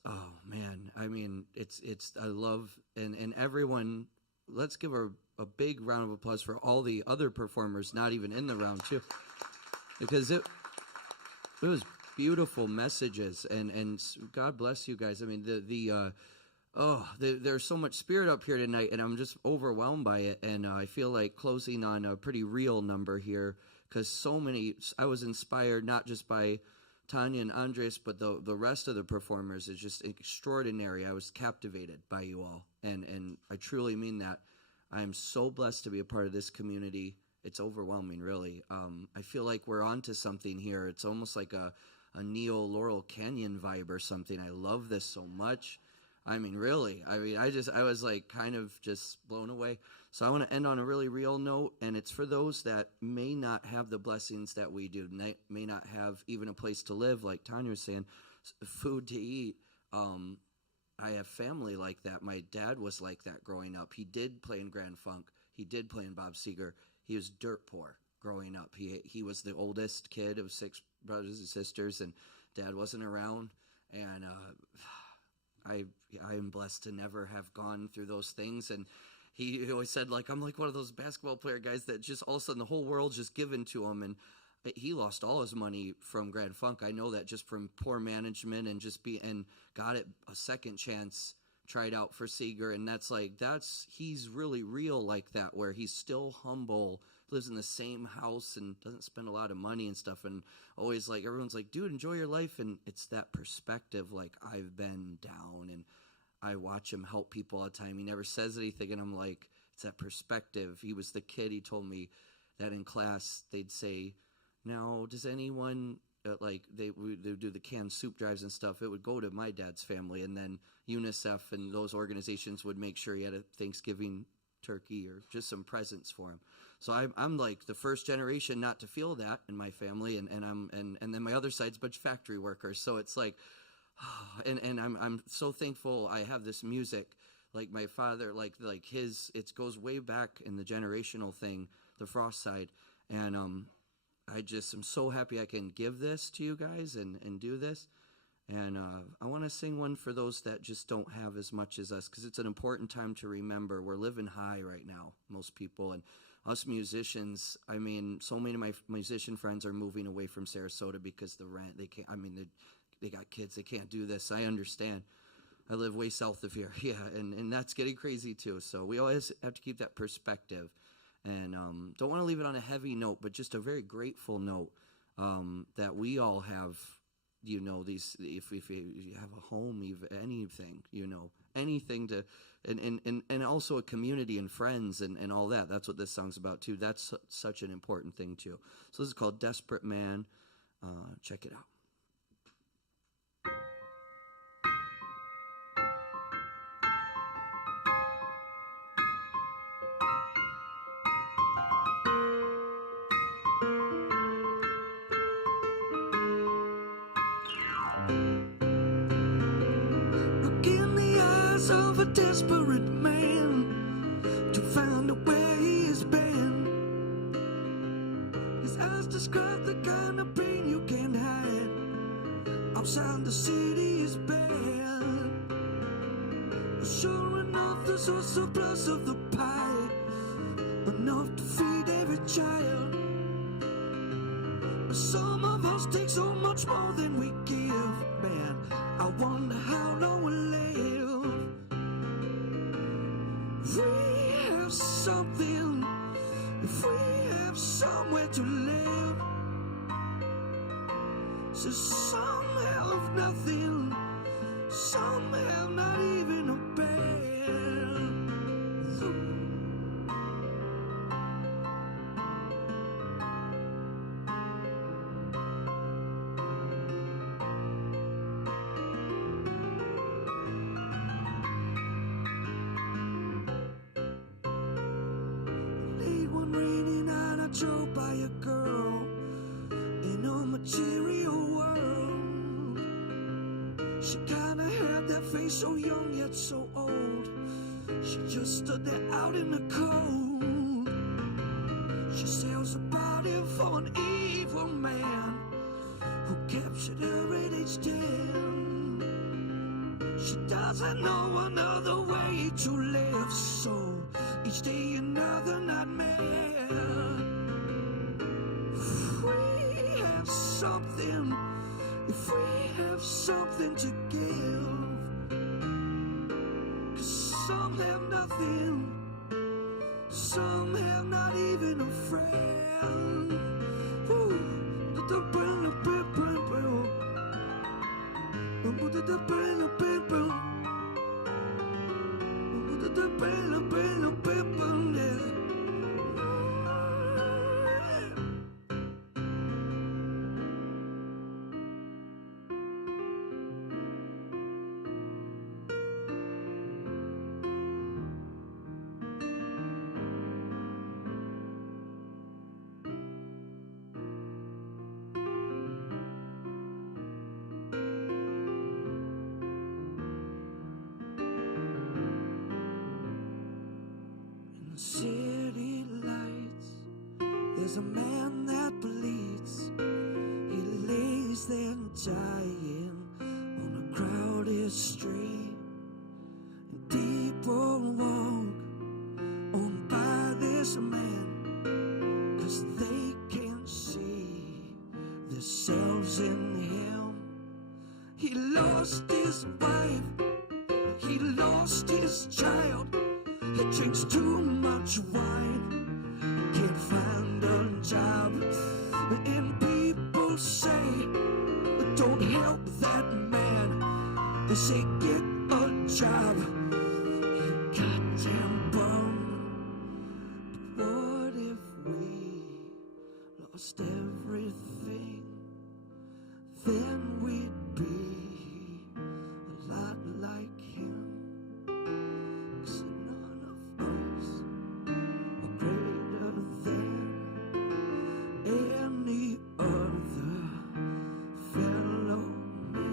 Oh man, I mean, it's. I love and everyone. Let's give a big round of applause for all the other performers, not even in the round too, because it was beautiful messages, and God bless you guys. I mean, there's so much spirit up here tonight, and I'm just overwhelmed by it. And I feel like closing on a pretty real number here, because I was inspired not just by Tanya and Andres, but the rest of the performers is just extraordinary. I was captivated by you all, and I truly mean that. I am so blessed to be a part of this community. It's overwhelming, really. I feel like we're onto something here. It's almost like a Neo-Laurel Canyon vibe or something. I love this so much. I mean, really. I was like kind of just blown away. So I want to end on a really real note, and it's for those that may not have the blessings that we do, may not have even a place to live, like Tanya was saying, food to eat. I have family like that. My dad was like that growing up. He did play in Grand Funk. He did play in Bob Seger. He was dirt poor growing up. He was the oldest kid of 6 brothers and sisters, and Dad wasn't around. And I am blessed to never have gone through those things. And he always said, like, I'm like one of those basketball player guys that just all of a sudden the whole world's just given to him. And he lost all his money from Grand Funk. I know that just from poor management and and got it a second chance, tried out for Seger. And he's really real like that, where he's still humble, lives in the same house and doesn't spend a lot of money and stuff. And always like, everyone's like, dude, enjoy your life. And it's that perspective. Like, I've been down and I watch him help people all the time. He never says anything. And I'm like, it's that perspective. He was the kid. He told me that in class, they'd say, now, does anyone, they would do the canned soup drives and stuff. It would go to my dad's family, and then UNICEF and those organizations would make sure he had a Thanksgiving turkey or just some presents for him. So I'm like the first generation not to feel that in my family, and then my other side's a bunch of factory workers. So it's like, and I'm so thankful I have this music. Like my father, like his, it goes way back in the generational thing, the Frost side, and I just am so happy I can give this to you guys and do this. And I want to sing one for those that just don't have as much as us, because it's an important time to remember. We're living high right now, most people. And us musicians, I mean, so many of my musician friends are moving away from Sarasota because the rent, they can't, I mean, they got kids, they can't do this. I understand. I live way south of here. Yeah, and that's getting crazy too. So we always have to keep that perspective. And don't want to leave it on a heavy note, but just a very grateful note that we all have, you know, these, if you have a home, anything, you know, anything to, and also a community and friends and all that. That's what this song's about too. That's such an important thing too. So this is called Desperate Man. Check it out. Of a desperate man to find out where he has been. His eyes describe the kind of pain you can't hide. Outside the city is bad. Sure enough, there's a surplus of the pie, enough to feed every child. But some of us take so much more than we give, man. I wonder how long we'll live. If we have something, if we have somewhere to live, so some have nothing, some have not even a bed. Drove by a girl in a material world. She kinda had that face so young yet so old. She just stood there out in the cold. She sells her body for an evil man who captured her at age 10. She doesn't know another way to live, so each day another nightmare. Something, if we have something to give, 'cause some have nothing, some have not even a friend. Woo. city lights, there's a man that bleeds. He lays there dying on a crowded street. And people walk on by this man, 'cause they can see themselves in him. He lost his wife, he lost his child. He drinks too much wine, can't find a job. And people say, don't help that man. They say, get a job, you goddamn bum. But what if we lost everything? Then we'd be a lot like him. 'Cause none of us are greater than any other fellow man.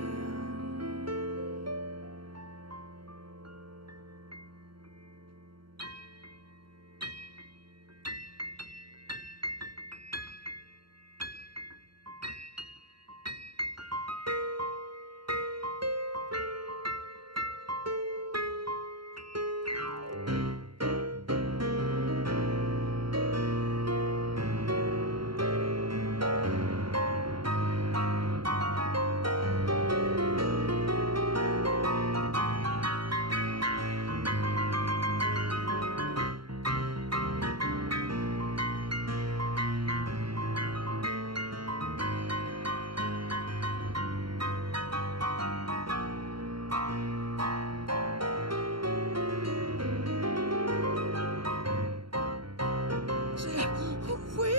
We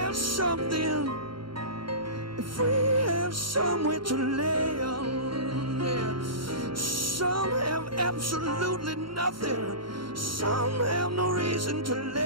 have something, if we have somewhere to land, yeah. Some have absolutely nothing, some have no reason to land.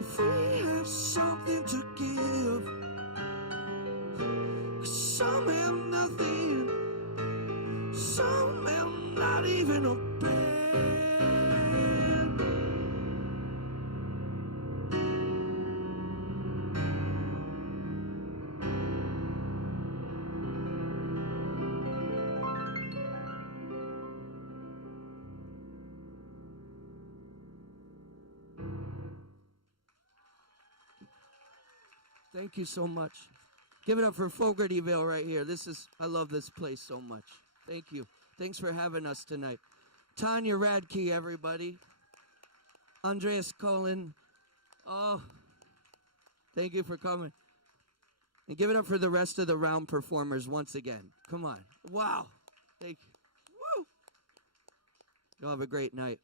If we have something to give, 'cause some have nothing, some have not even a bed. Thank you so much. Give it up for Fogartyville right here. I love this place so much. Thank you. Thanks for having us tonight. Tanya, Radtke, everybody. Andreas, Colin. Oh, thank you for coming. And give it up for the rest of the round performers once again. Come on. Wow. Thank you. Woo. You'll have a great night.